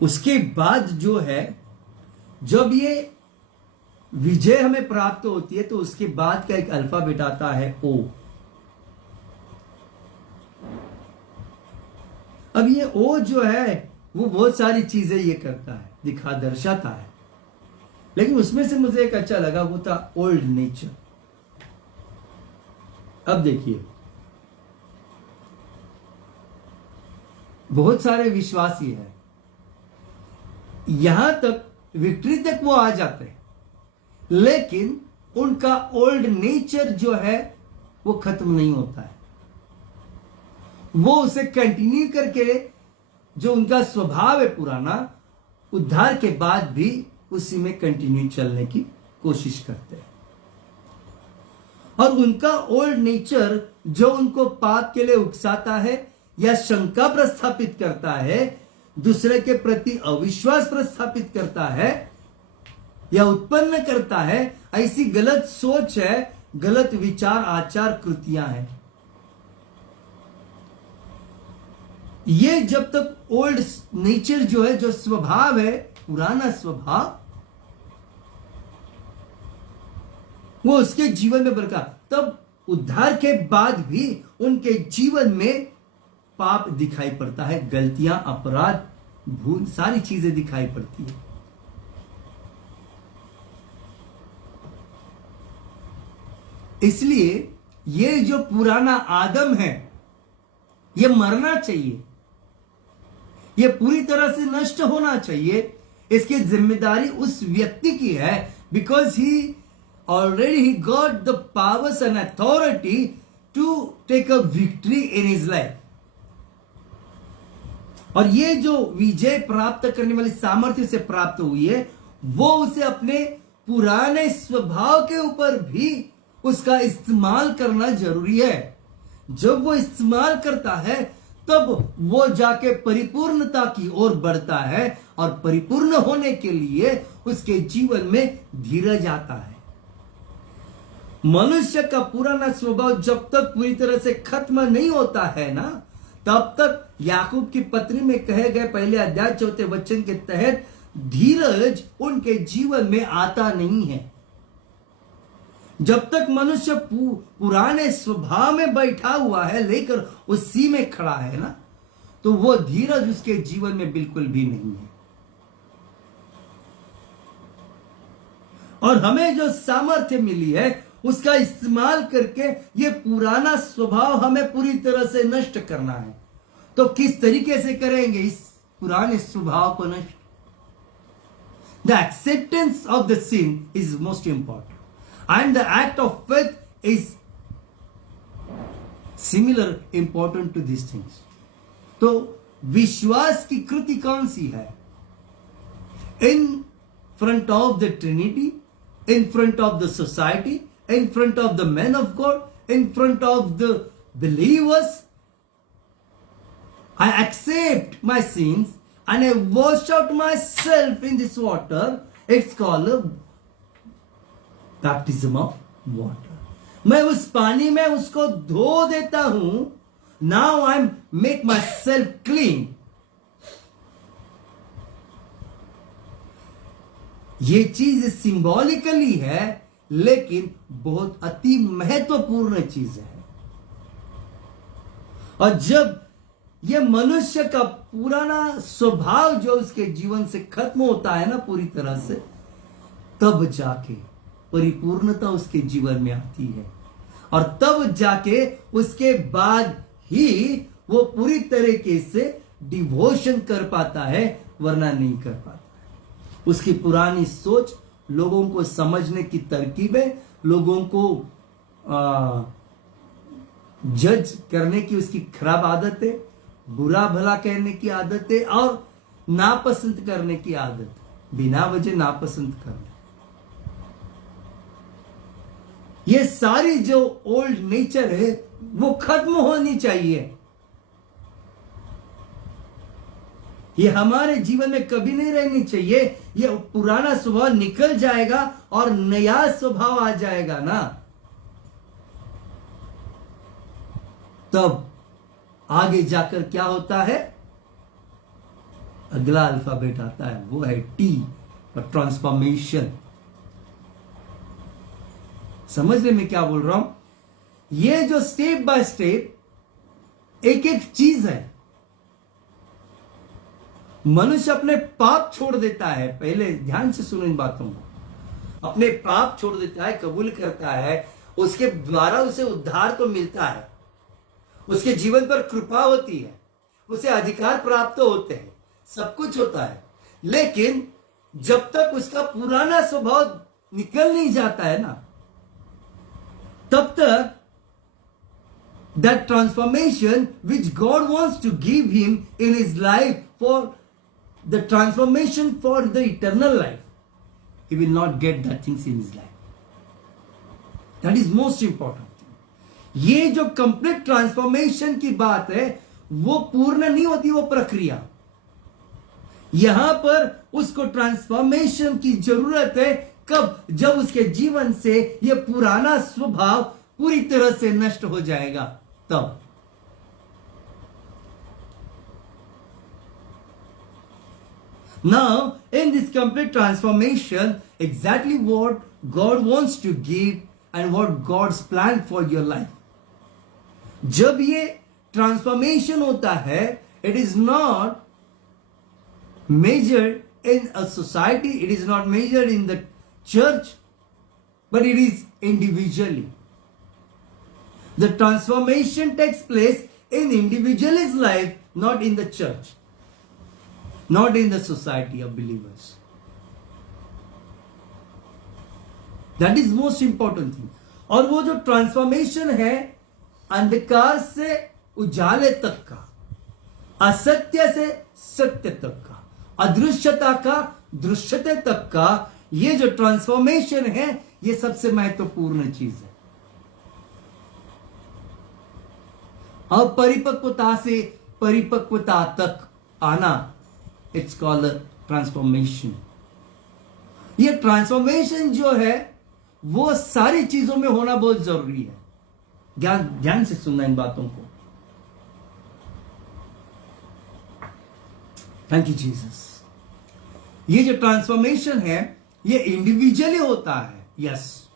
उसके बाद जो है, जब ये विजय हमें प्राप्त होती है, तो उसके बाद का एक अल्फाबेट आता है ओ। अब ये ओ जो है वो बहुत सारी चीजें ये करता है, दर्शाता है, लेकिन उसमें से मुझे एक अच्छा लगा, वो था ओल्ड नेचर। अब देखिए, बहुत सारे विश्वासी हैं, यहां तक विक्ट्री तक वो आ जाते हैं, लेकिन उनका ओल्ड नेचर जो है वो खत्म नहीं होता है। वो उसे कंटिन्यू करके, जो उनका स्वभाव है पुराना, उद्धार के बाद भी उसी में कंटिन्यू चलने की कोशिश करते हैं। और उनका ओल्ड नेचर जो उनको पाप के लिए उकसाता है या शंका प्रस्थापित करता है, दूसरे के प्रति अविश्वास प्रस्थापित करता है या उत्पन्न करता है, ऐसी गलत सोच है, गलत विचार, आचार, कृतियां हैं। ये जब तक ओल्ड नेचर जो है, जो स्वभाव है, पुराना स्वभाव, वो उसके जीवन में बरका, तब उद्धार के बाद भी उनके जीवन में पाप दिखाई पड़ता है, गलतियां, अपराध, भूल, सारी चीजें दिखाई पड़ती है। इसलिए ये जो पुराना आदम है, ये मरना चाहिए, ये पूरी तरह से नष्ट होना चाहिए। इसकी जिम्मेदारी उस व्यक्ति की है, because he already he got the powers and authority to take a victory in his life. और ये जो विजय प्राप्त करने वाली सामर्थ्य से प्राप्त हुई है, वो उसे अपने पुराने स्वभाव के ऊपर भी उसका इस्तेमाल करना जरूरी है। जब वो इस्तेमाल करता है, तब वो जाके परिपूर्णता की ओर बढ़ता है, और परिपूर्ण होने के लिए उसके जीवन में धीरज आता है। मनुष्य का पुराना स्वभाव जब तक पूरी तरह से खत्म नहीं होता है ना, तब तक याकूब की पत्री में कहे गए पहले अध्याय 4 वचन के तहत धीरज उनके जीवन में आता नहीं है। जब तक मनुष्य पुराने स्वभाव में बैठा हुआ है, लेकर उसी में खड़ा है ना, तो वो धीरज उसके जीवन में बिल्कुल भी नहीं है। और हमें जो सामर्थ्य मिली है उसका इस्तेमाल करके ये पुराना स्वभाव हमें पूरी तरह से नष्ट करना है। तो किस तरीके से करेंगे इस पुराने स्वभाव को नष्ट? The acceptance of the sin is most important and the act of faith is similar important to this things. तो विश्वास की कृति कौन सी है? In front of the Trinity, in front of the society, in front of the men of God, in front of the believers. I accept my sins and I wash out myself in this water. It's called a baptism of water. मैं उस पानी में उसको धो देता हूं. Now I make myself clean. ये चीज सिंबॉलिकली है लेकिन बहुत अति महत्वपूर्ण चीज है। और जब ये मनुष्य का पुराना स्वभाव जो उसके जीवन से खत्म होता है ना पूरी तरह से, तब जाके परिपूर्णता उसके जीवन में आती है और तब जाके उसके बाद ही वो पूरी तरीके से डिवोशन कर पाता है, वरना नहीं कर पाता। उसकी पुरानी सोच, लोगों को समझने की तरकीबें, लोगों को जज करने की उसकी खराब आदतें, बुरा भला कहने की आदतें और नापसंद करने की आदत, बिना वजह नापसंद करना, ये सारी जो ओल्ड नेचर है वो खत्म होनी चाहिए। ये हमारे जीवन में कभी नहीं रहनी चाहिए। ये पुराना स्वभाव निकल जाएगा और नया स्वभाव आ जाएगा ना, तब आगे जाकर क्या होता है? अगला अल्फाबेट आता है, वो है टी, ट्रांसफॉर्मेशन। समझ रहे मैं क्या बोल रहा हूं? ये जो स्टेप बाय स्टेप एक एक चीज है। मनुष्य अपने पाप छोड़ देता है, पहले ध्यान से सुनो इन बातों को। अपने पाप छोड़ देता है, कबूल करता है, उसके द्वारा उसे उद्धार तो मिलता है, उसके जीवन पर कृपा होती है, उसे अधिकार प्राप्त होते हैं, सब कुछ होता है। लेकिन जब तक उसका पुराना स्वभाव निकल नहीं जाता है ना, तब तक that transformation which God wants to give him in his life, for the transformation for the eternal life, he will not get that things in his life. That is most important thing. ये जो complete transformation की बात है वो पूर्ण नहीं होती, वो प्रक्रिया। यहां पर उसको ट्रांसफॉर्मेशन की जरूरत है कब? जब उसके जीवन से ये पुराना स्वभाव पूरी तरह से नष्ट हो जाएगा, तब। Now, in this complete transformation, exactly what God wants to give and what God's plan for your life. जब ये ट्रांसफॉर्मेशन होता है, it is not measured in a society, it is not measured in the church, but it is individually. The transformation takes place in individual's life, not in the church, not in the society of believers. That is most important thing. और वो जो transformation है अंधकार से उजाले तक का, असत्य से सत्य तक का, अदृश्यता का दृश्यता तक का, ये जो ट्रांसफॉर्मेशन है ये सबसे महत्वपूर्ण चीज है। अपरिपक्वता से परिपक्वता तक आना, इट्स कॉल्ड ट्रांसफॉर्मेशन। ये ट्रांसफॉर्मेशन जो है वो सारी चीजों में होना बहुत जरूरी है। ध्यान से सुनना इन बातों को। Thank you Jesus. ये जो ट्रांसफॉर्मेशन है ये इंडिविजुअली होता है, यस,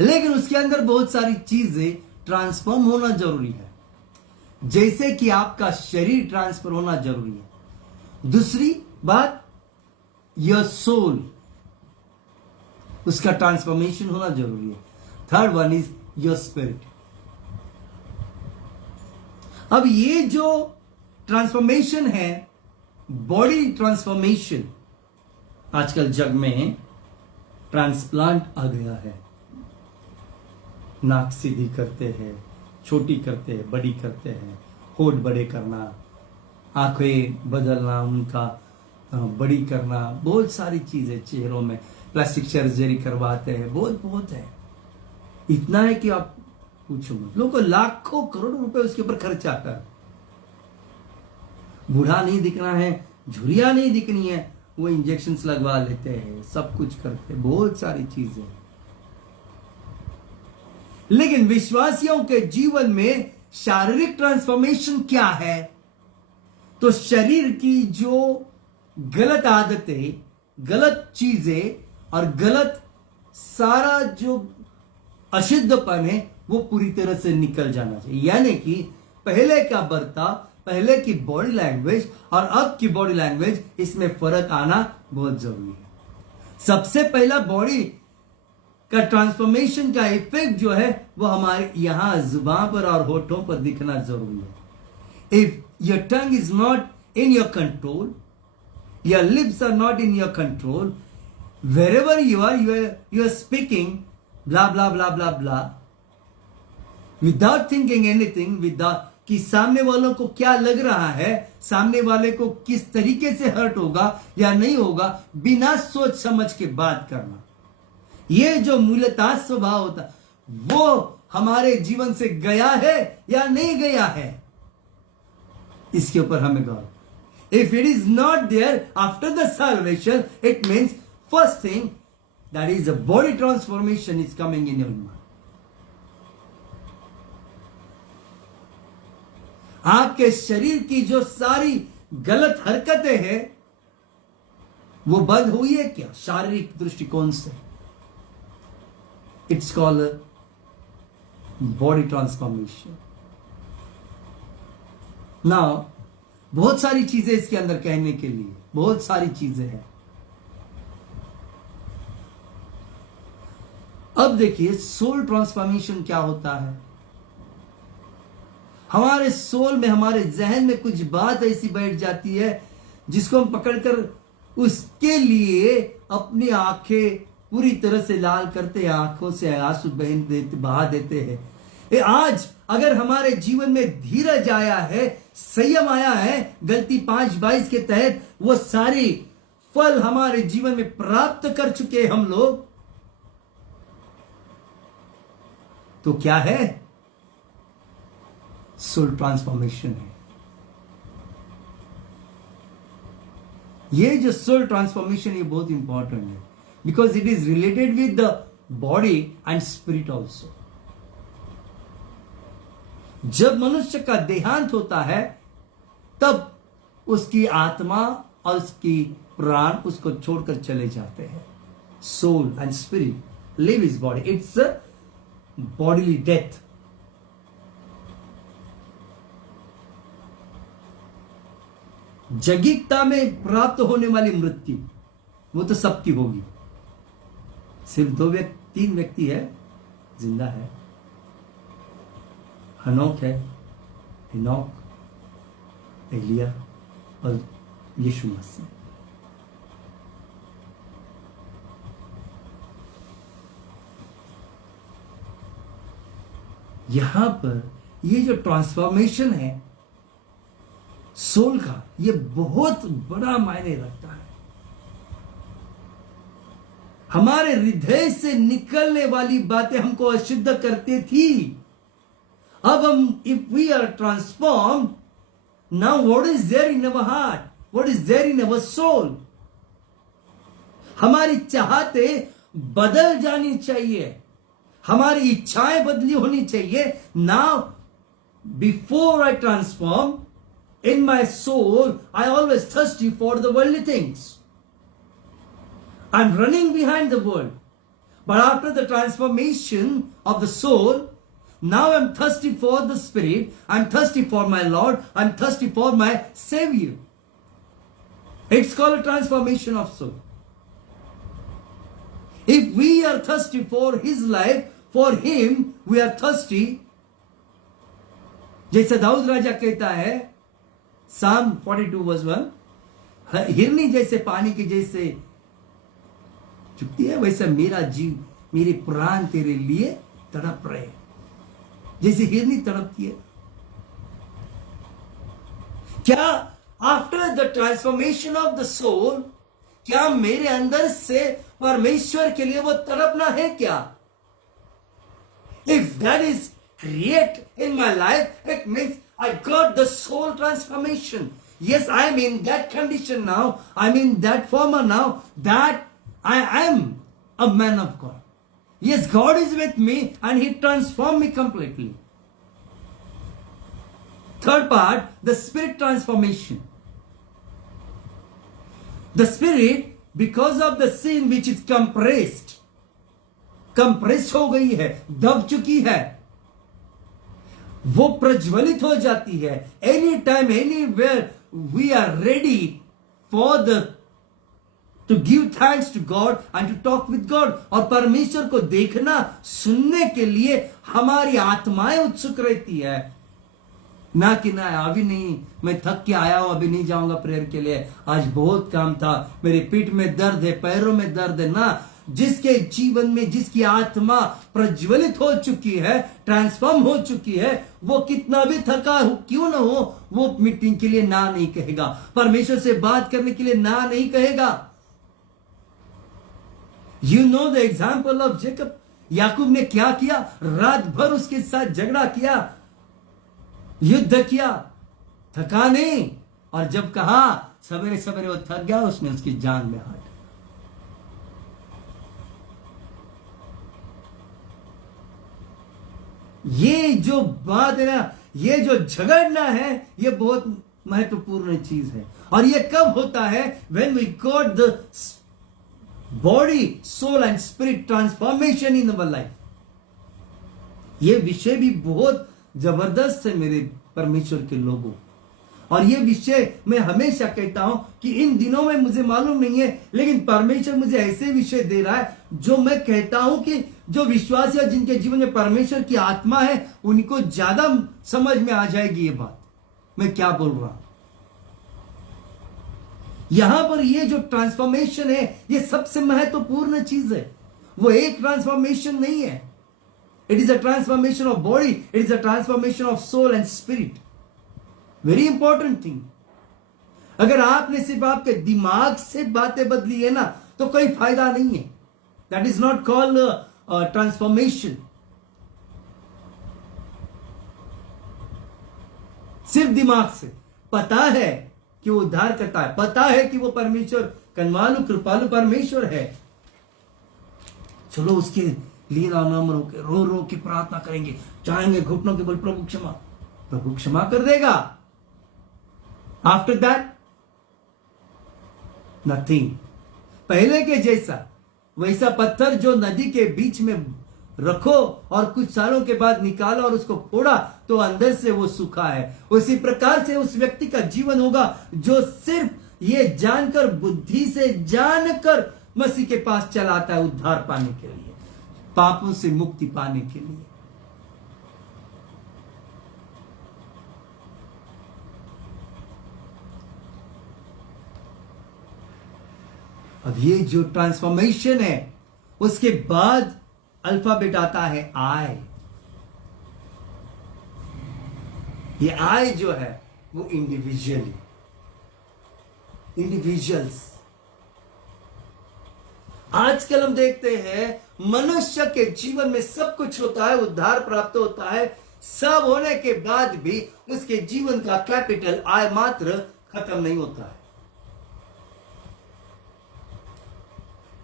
लेकिन उसके अंदर बहुत सारी चीजें ट्रांसफॉर्म होना जरूरी है। जैसे कि आपका शरीर ट्रांसफर होना जरूरी है। दूसरी बात, योर सोल, उसका ट्रांसफॉर्मेशन होना जरूरी है। Third one is your spirit. अब ये जो ट्रांसफॉर्मेशन है, बॉडी ट्रांसफॉर्मेशन, आजकल जग में ट्रांसप्लांट आ गया है। नाक सीधी करते हैं, छोटी करते हैं, बड़ी करते हैं, होठ बड़े करना, आंखें बदलना, उनका बड़ी करना, बहुत सारी चीजें, चेहरों में प्लास्टिक सर्जरी करवाते हैं, बहुत है। इतना है कि आप पूछो मत, लोगों को लाखों करोड़ों रुपए उसके ऊपर खर्च आता है। बूढ़ा नहीं दिखना है, झुर्रियां नहीं दिखनी है, वो इंजेक्शंस लगवा लेते हैं, सब कुछ करते हैं, बहुत सारी चीजें। लेकिन विश्वासियों के जीवन में शारीरिक ट्रांसफॉर्मेशन क्या है? तो शरीर की जो गलत आदतें, गलत चीजें और गलत सारा जो अशुद्धपन है वो पूरी तरह से निकल जाना चाहिए। यानी कि पहले का बर्ताव, पहले की बॉडी लैंग्वेज और अब की बॉडी लैंग्वेज, इसमें फर्क आना बहुत जरूरी है। सबसे पहला बॉडी का ट्रांसफॉर्मेशन का इफेक्ट जो है वो हमारे यहां जुबान पर और होठों पर दिखना जरूरी है। If your tongue is not in your control, your lips are not in your control, wherever you are speaking blah blah blah blah blah without thinking anything, without कि सामने वालों को क्या लग रहा है, सामने वाले को किस तरीके से हर्ट होगा या नहीं होगा, बिना सोच समझ के बात करना, ये जो मूलतः स्वभाव होता वो हमारे जीवन से गया है या नहीं गया है, इसके ऊपर हमें गौर। If it is not there after the salvation, it means first thing, that is the body transformation is coming in your mind. आपके शरीर की जो सारी गलत हरकतें हैं वो बंद हुई है क्या शारीरिक दृष्टिकोण से? It's called body transformation. Now बहुत सारी चीजें इसके अंदर कहने के लिए, बहुत सारी चीजें हैं। अब देखिए सोल ट्रांसफॉर्मेशन क्या होता है। हमारे सोल में, हमारे जहन में कुछ बात ऐसी बैठ जाती है जिसको हम पकड़कर उसके लिए अपनी आंखें पूरी तरह से लाल करते हैं, आंखों से आंसू बहा देते हैं। आज अगर हमारे जीवन में धीरज आया है, संयम आया है, गलती 5:22 के तहत वो सारी फल हमारे जीवन में प्राप्त कर चुके हैं हम लोग, तो क्या है? सोल ट्रांसफॉर्मेशन है। ये जो सोल ट्रांसफॉर्मेशन ये बहुत इंपॉर्टेंट है, because it is related with the body and spirit also. जब मनुष्य का देहांत होता है तब उसकी आत्मा और उसकी प्राण उसको छोड़कर चले जाते हैं। Soul and spirit leave his body, it's bodily death. जगीकता में प्राप्त होने वाली मृत्यु वो तो सबकी होगी, सिर्फ 3 व्यक्ति है जिंदा है, हनोक है, हिनोक, एलिया और यीशु मसीह। यहां पर ये जो ट्रांसफॉर्मेशन है सोल का, ये बहुत बड़ा मायने रखता है। हमारे हृदय से निकलने वाली बातें हमको अशुद्ध करती थी। अब हम, if we are transformed, now what is there in our heart, what is there in our soul? हमारी चाहते बदल जानी चाहिए, हमारी इच्छाएं बदली होनी चाहिए। Now before I transform in my soul, I always thirsty for the worldly things. I'm running behind the world. But after the transformation of the soul, now I'm thirsty for the Spirit. I'm thirsty for my Lord. I'm thirsty for my Savior. It's called a transformation of soul. If we are thirsty for His life, for Him we are thirsty. जैसे दाऊद राजा कहता है Psalm 42:1, हिरनी जैसे पानी के जैसे चुकती है, वैसा मेरा जीव, मेरे प्राण तेरे लिए तड़प रहे, जैसे हिरनी तड़पती है। क्या after the transformation of the soul, क्या मेरे अंदर से परमेश्वर के लिए वो तड़पना है क्या? If that is create in my life, it means I got the soul transformation. Yes, I am in that condition now. I am in that form now, that I am a man of God. Yes, God is with me and He transformed me completely. Third part, the spirit transformation. The spirit, because of the sin which is compressed हो गई है, दब चुकी है, वो प्रज्वलित हो जाती है। Any time anywhere we are ready for to give thanks to God and to talk with God. और परमेश्वर को देखना, सुनने के लिए हमारी आत्माएं उत्सुक रहती है। ना कि ना अभी नहीं, मैं थक के आया हूं, अभी नहीं जाऊंगा प्रेयर के लिए, आज बहुत काम था, मेरी पीठ में दर्द है, पैरों में दर्द है। ना, जिसके जीवन में, जिसकी आत्मा प्रज्वलित हो चुकी है, ट्रांसफॉर्म हो चुकी है, वो कितना भी थका क्यों ना हो, वो मीटिंग के लिए ना नहीं कहेगा, परमेश्वर से बात करने के लिए ना नहीं कहेगा। You know the example of Jacob. Yakub ने क्या किया? रात भर उसके साथ झगड़ा किया, युद्ध किया, थका नहीं, और जब कहा सवेरे सवेरे वो थक गया, उसने उसकी जान में हाथ। ये जो बात है ना, ये जो झगड़ना है, ये बहुत महत्वपूर्ण चीज है। और ये कब होता है? when we got the body, soul and spirit transformation in our life। ये विषय भी बहुत जबरदस्त है मेरे परमेश्वर के लोगों। और ये विषय मैं हमेशा कहता हूं कि इन दिनों में मुझे मालूम नहीं है, लेकिन परमेश्वर मुझे ऐसे विषय दे रहा है जो मैं कहता हूं कि जो विश्वासी है, जिनके जीवन में परमेश्वर की आत्मा है, उनको ज्यादा समझ में आ जाएगी ये बात मैं क्या बोल रहा हूं। यहां पर ये जो ट्रांसफॉर्मेशन है, ये सबसे महत्वपूर्ण चीज है। वो एक ट्रांसफॉर्मेशन नहीं है। It is a transformation of body. It is a transformation of soul and spirit. Very important thing. अगर आपने सिर्फ आपके दिमाग से बातें बदली है ना, तो कोई फायदा नहीं है। That is not called transformation. सिर्फ दिमाग से पता है कि वो उद्धार करता है, पता है कि वो परमेश्वर कनवालु कृपालु परमेश्वर है, चलो उसके लिए नाम रो रो के प्रार्थना करेंगे, चाहेंगे घुटनों के बल प्रभु क्षमा कर देगा। After that nothing. पहले के जैसा वैसा पत्थर जो नदी के बीच में रखो और कुछ सालों के बाद निकाला और उसको फोड़ा तो अंदर से वो सूखा है, उसी प्रकार से उस व्यक्ति का जीवन होगा जो सिर्फ ये जानकर, बुद्धि से जानकर मसीह के पास चलाता है उद्धार पाने के लिए, पापों से मुक्ति पाने के लिए। अब ये जो ट्रांसफॉर्मेशन है, उसके बाद अल्फाबेट आता है आई। ये आई जो है वो इंडिविजुअल्स। आजकल हम देखते हैं मनुष्य के जीवन में सब कुछ होता है, उद्धार प्राप्त होता है, सब होने के बाद भी उसके जीवन का कैपिटल आई मात्र खत्म नहीं होता है,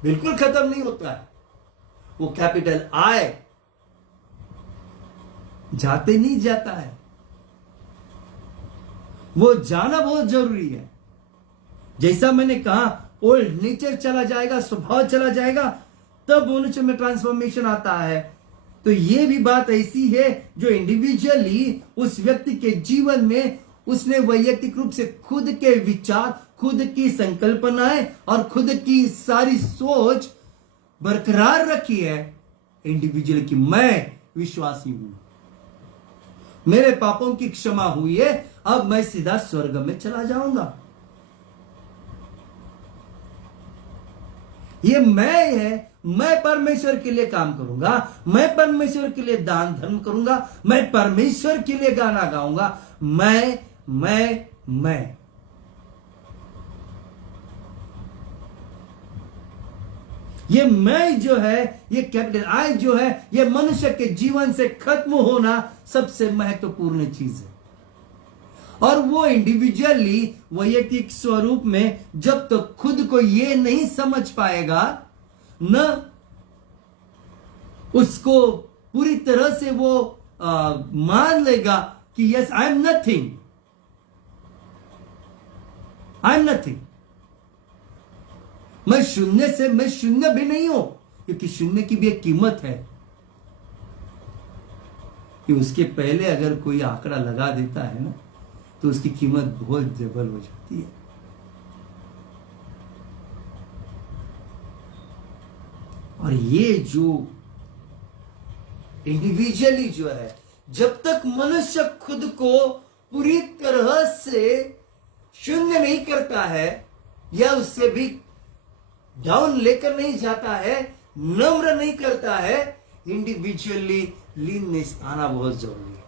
बिल्कुल खत्म नहीं होता है। वो कैपिटल आई जाते नहीं जाता है, वो जाना बहुत जरूरी है। जैसा मैंने कहा, ओल्ड नेचर चला जाएगा, स्वभाव चला जाएगा, तब मनुष्य में ट्रांसफॉर्मेशन आता है। तो ये भी बात ऐसी है जो इंडिविजुअली उस व्यक्ति के जीवन में उसने वैयक्तिक रूप से खुद के विचार, खुद की संकल्पनाएं और खुद की सारी सोच बरकरार रखी है इंडिविजुअल की। मैं विश्वासी हूं, मेरे पापों की क्षमा हुई है, अब मैं सीधा स्वर्ग में चला जाऊंगा। ये मैं है, मैं परमेश्वर के लिए काम करूंगा, मैं परमेश्वर के लिए दान धर्म करूंगा, मैं परमेश्वर के लिए गाना गाऊंगा। मैं ये मैं जो है, ये कैपिटल आई जो है, ये मनुष्य के जीवन से खत्म होना सबसे महत्वपूर्ण चीज है। और वो इंडिविजुअली वैयक्तिक स्वरूप में जब तक तो खुद को ये नहीं समझ पाएगा, न उसको पूरी तरह से वो मान लेगा कि यस आई एम नथिंग, मैं शून्य से, मैं शून्य भी नहीं हूं, क्योंकि शून्य की भी एक कीमत है कि उसके पहले अगर कोई आंकड़ा लगा देता है ना, तो उसकी कीमत बहुत डबल हो जाती है। और ये जो इंडिविजुअली जो है, जब तक मनुष्य खुद को पूरी तरह से शून्य नहीं करता है या उससे भी डाउन लेकर नहीं जाता है, नम्र नहीं करता है, इंडिविजुअली लीननेस आना बहुत जरूरी है।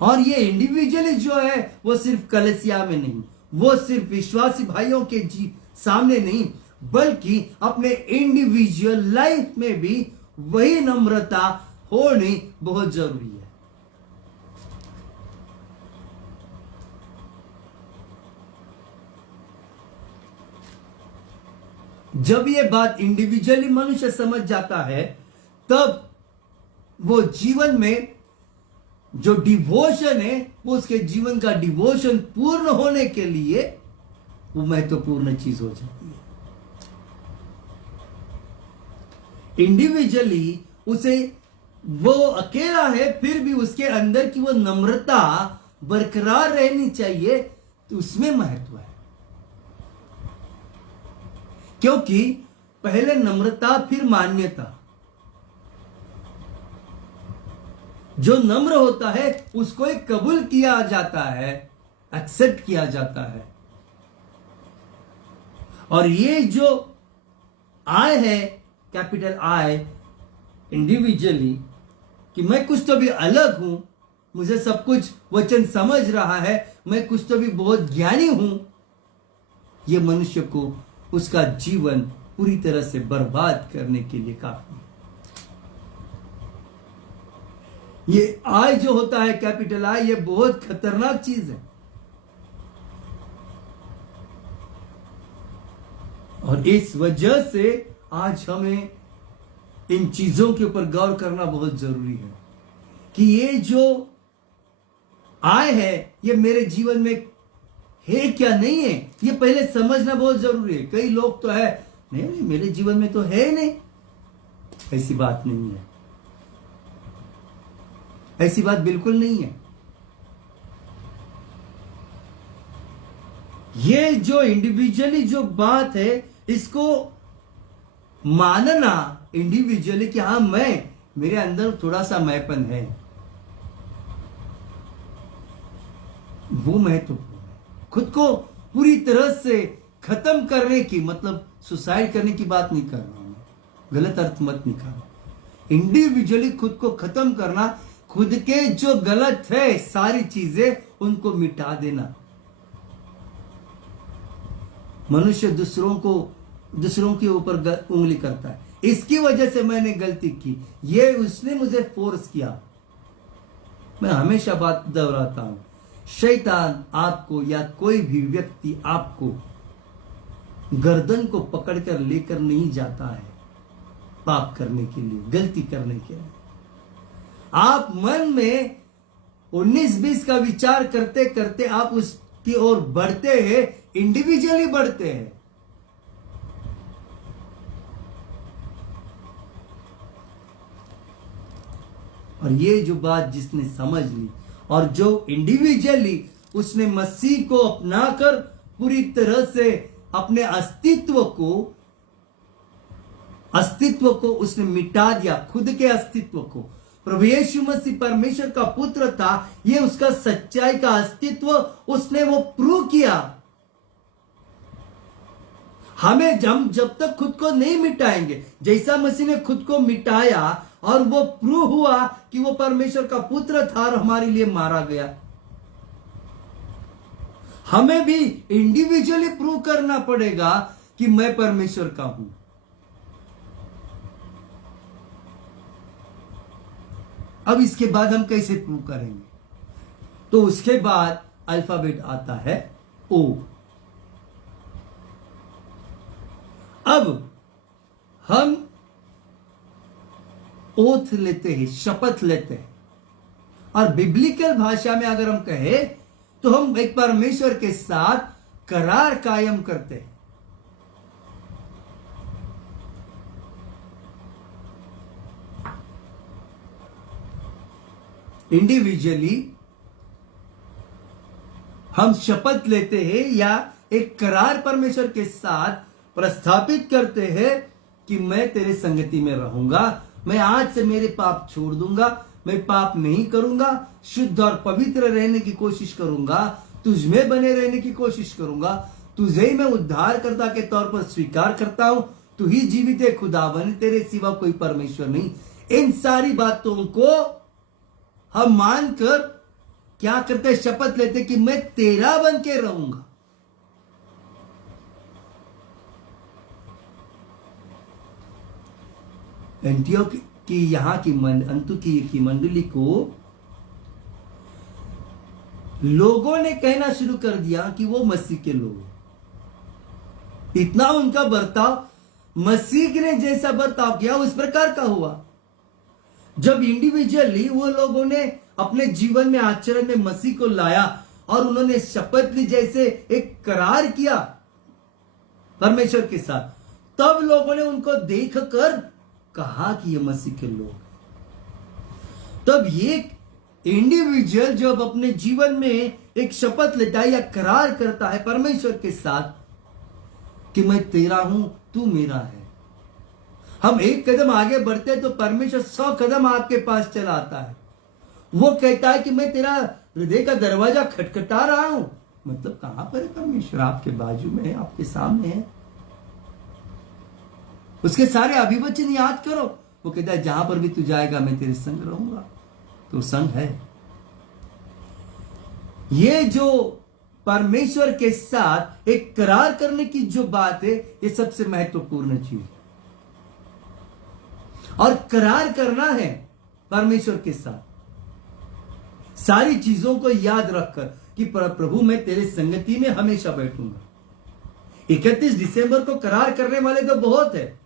और ये इंडिविजुअली जो है वो सिर्फ कलीसिया में नहीं, वो सिर्फ विश्वासी भाइयों के सामने नहीं, बल्कि अपने इंडिविजुअल लाइफ में भी वही नम्रता होनी बहुत जरूरी है। जब ये बात इंडिविजुअली मनुष्य समझ जाता है, तब वो जीवन में जो डिवोशन है, वो उसके जीवन का डिवोशन पूर्ण होने के लिए वो महत्वपूर्ण चीज हो जाती है। इंडिविजुअली उसे, वो अकेला है, फिर भी उसके अंदर की वो नम्रता बरकरार रहनी चाहिए, तो उसमें महत्व है। क्योंकि पहले नम्रता फिर मान्यता। जो नम्र होता है उसको एक कबूल किया जाता है, एक्सेप्ट किया जाता है। और ये जो आई है, कैपिटल आई, इंडिविजुअली, कि मैं कुछ तो भी अलग हूं, मुझे सब कुछ वचन समझ रहा है, मैं कुछ तो भी बहुत ज्ञानी हूं, ये मनुष्य को उसका जीवन पूरी तरह से बर्बाद करने के लिए काफी है। ये आई जो होता है, कैपिटल आई, ये बहुत खतरनाक चीज है। और इस वजह से आज हमें इन चीजों के ऊपर गौर करना बहुत जरूरी है कि ये जो आय है, ये मेरे जीवन में है क्या नहीं है, ये पहले समझना बहुत जरूरी है। कई लोग तो है, नहीं मेरे जीवन में तो है नहीं, ऐसी बात नहीं है, ऐसी बात बिल्कुल नहीं है। ये जो इंडिविजुअली जो बात है, इसको मानना इंडिविजुअली कि हाँ, मेरे अंदर थोड़ा सा मैंपन है, वो महत्वपूर्ण है। खुद को पूरी तरह से खत्म करने की, मतलब सुसाइड करने की बात नहीं कर रहा हूं, गलत अर्थ मत निकालो। इंडिविजुअली खुद को खत्म करना, खुद के जो गलत है सारी चीजें उनको मिटा देना। मनुष्य दूसरों के ऊपर उंगली करता है, इसकी वजह से मैंने गलती की, ये उसने मुझे फोर्स किया। मैं हमेशा बात दोहराता हूं, शैतान आपको या कोई भी व्यक्ति आपको गर्दन को पकड़कर लेकर नहीं जाता है पाप करने के लिए, गलती करने के लिए। आप मन में 19-20 का विचार करते करते आप उसकी ओर बढ़ते हैं, इंडिविजुअली बढ़ते हैं। और ये जो बात जिसने समझ ली और जो इंडिविजुअली उसने मसीह को अपनाकर पूरी तरह से अपने अस्तित्व को अस्तित्व को उसने मिटा दिया, खुद के अस्तित्व को। प्रभु यीशु मसीह परमेश्वर का पुत्र था, ये उसका सच्चाई का अस्तित्व उसने वो प्रूव किया। हम जब तक खुद को नहीं मिटाएंगे, जैसा मसीह ने खुद को मिटाया और वो प्रूव हुआ कि वो परमेश्वर का पुत्र था और हमारे लिए मारा गया, हमें भी इंडिविजुअली प्रूव करना पड़ेगा कि मैं परमेश्वर का हूं। अब इसके बाद हम कैसे प्रूव करेंगे? तो उसके बाद अल्फाबेट आता है ओ। अब हम ओथ लेते हैं, शपथ लेते हैं, और बिब्लिकल भाषा में अगर हम कहें तो हम एक परमेश्वर के साथ करार कायम करते हैं। इंडिविजुअली हम शपथ लेते हैं या एक करार परमेश्वर के साथ प्रस्थापित करते हैं कि मैं तेरे संगति में रहूंगा, मैं आज से मेरे पाप छोड़ दूंगा, मैं पाप नहीं करूंगा, शुद्ध और पवित्र रहने की कोशिश करूंगा, तुझ में बने रहने की कोशिश करूंगा, तुझे ही मैं उद्धारकर्ता के तौर पर स्वीकार करता हूं, तू ही जीवित है खुदावन, तेरे सिवा कोई परमेश्वर नहीं। इन सारी बातों को हम मानकर क्या करते, शपथ लेते कि मैं तेरा बन के रहूंगा। एंटियोक की यहां की अंतुकी की मंडली को लोगों ने कहना शुरू कर दिया कि वो मसीह के लोग। इतना उनका बर्ताव मसीह ने जैसा बर्ताव किया उस प्रकार का हुआ। जब इंडिविजुअली वो लोगों ने अपने जीवन में आचरण में मसीह को लाया और उन्होंने शपथ ली, जैसे एक करार किया परमेश्वर के साथ, तब लोगों ने उनको देखकर कहा कि ये मसीह के लोग। तब ये इंडिविजुअल जब अपने जीवन में एक शपथ लेता है या करार करता है परमेश्वर के साथ कि मैं तेरा हूं, तू मेरा है, हम एक कदम आगे बढ़ते हैं तो परमेश्वर 100 कदम आपके पास चला आता है। वो कहता है कि मैं तेरा हृदय का दरवाजा खटखटा रहा हूं। मतलब कहां पर है परमेश्वर? आपके बाजू में है, आपके सामने है। उसके सारे अभिवचन याद करो। वो कहता है जहां पर भी तू जाएगा मैं तेरे संग रहूंगा। तो संग है। ये जो परमेश्वर के साथ एक करार करने की जो बात है, ये सबसे महत्वपूर्ण चीज है। और करार करना है परमेश्वर के साथ सारी चीजों को याद रखकर कि प्रभु मैं तेरे संगति में हमेशा बैठूंगा। 31 दिसंबर को करार करने वाले तो बहुत है।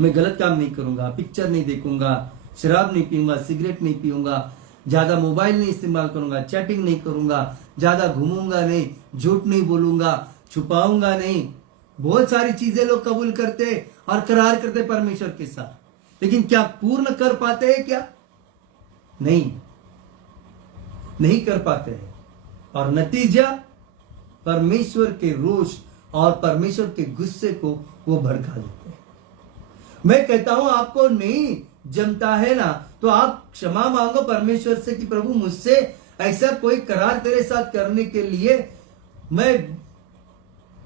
मैं गलत काम नहीं करूंगा, पिक्चर नहीं देखूंगा, शराब नहीं पीऊंगा, सिगरेट नहीं पीऊंगा, ज्यादा मोबाइल नहीं इस्तेमाल करूंगा, चैटिंग नहीं करूंगा, ज्यादा घूमूंगा नहीं, झूठ नहीं बोलूंगा, छुपाऊंगा नहीं। बहुत सारी चीजें लोग कबूल करते और करार करते परमेश्वर के साथ, लेकिन क्या पूर्ण कर पाते हैं? क्या नहीं कर पाते हैं। और नतीजा परमेश्वर के रोष और परमेश्वर के गुस्से को वो भड़का देते हैं। मैं कहता हूं आपको नहीं जमता है ना, तो आप क्षमा मांगो परमेश्वर से कि प्रभु मुझसे ऐसा कोई करार तेरे साथ करने के लिए मैं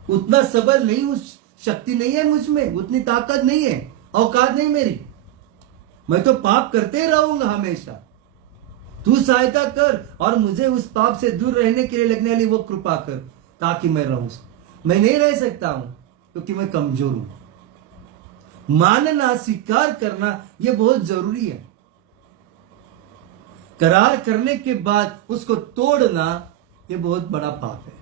उतना सबल नहीं हूं, शक्ति नहीं है मुझ में, उतनी ताकत नहीं है, औकात नहीं मेरी। मैं तो पाप करते रहूंगा हमेशा। तू सहायता कर और मुझे उस पाप से दूर रहने के लिए लगने वाली वो कृपा कर ताकि मैं रहूं। मैं नहीं रह सकता हूं क्योंकि मैं कमजोर हूं। मानना, स्वीकार करना यह बहुत जरूरी है। करार करने के बाद उसको तोड़ना यह बहुत बड़ा पाप है।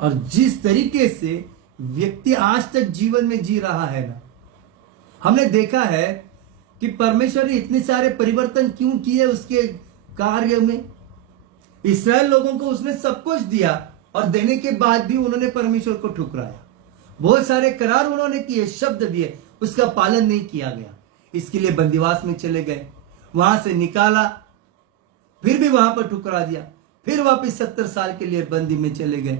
और जिस तरीके से व्यक्ति आज तक जीवन में जी रहा है ना, हमने देखा है कि परमेश्वर ने इतने सारे परिवर्तन क्यों किए उसके कार्य में। इस्राएल लोगों को उसने सब कुछ दिया और देने के बाद भी उन्होंने परमेश्वर को ठुकराया। बहुत सारे करार उन्होंने किए, शब्द दिए, उसका पालन नहीं किया गया। इसके लिए बंदीवास में चले गए, वहां से निकाला, फिर भी वहां पर ठुकरा दिया, फिर वापस 70 साल के लिए बंदी में चले गए,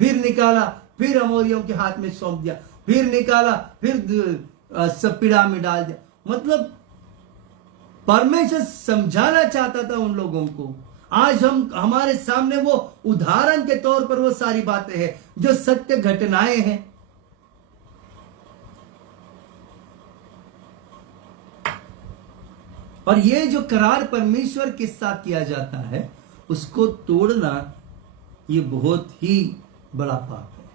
फिर निकाला, फिर अमोरियों के हाथ में सौंप दिया, फिर निकाला, फिर सब पीड़ा में डाल दिया। मतलब परमेश्वर समझाना चाहता था उन लोगों को। आज हमारे सामने वो उदाहरण के तौर पर वो सारी बातें हैं जो सत्य घटनाएं हैं। और ये जो करार परमेश्वर के साथ किया जाता है, उसको तोड़ना ये बहुत ही बड़ा पाप है।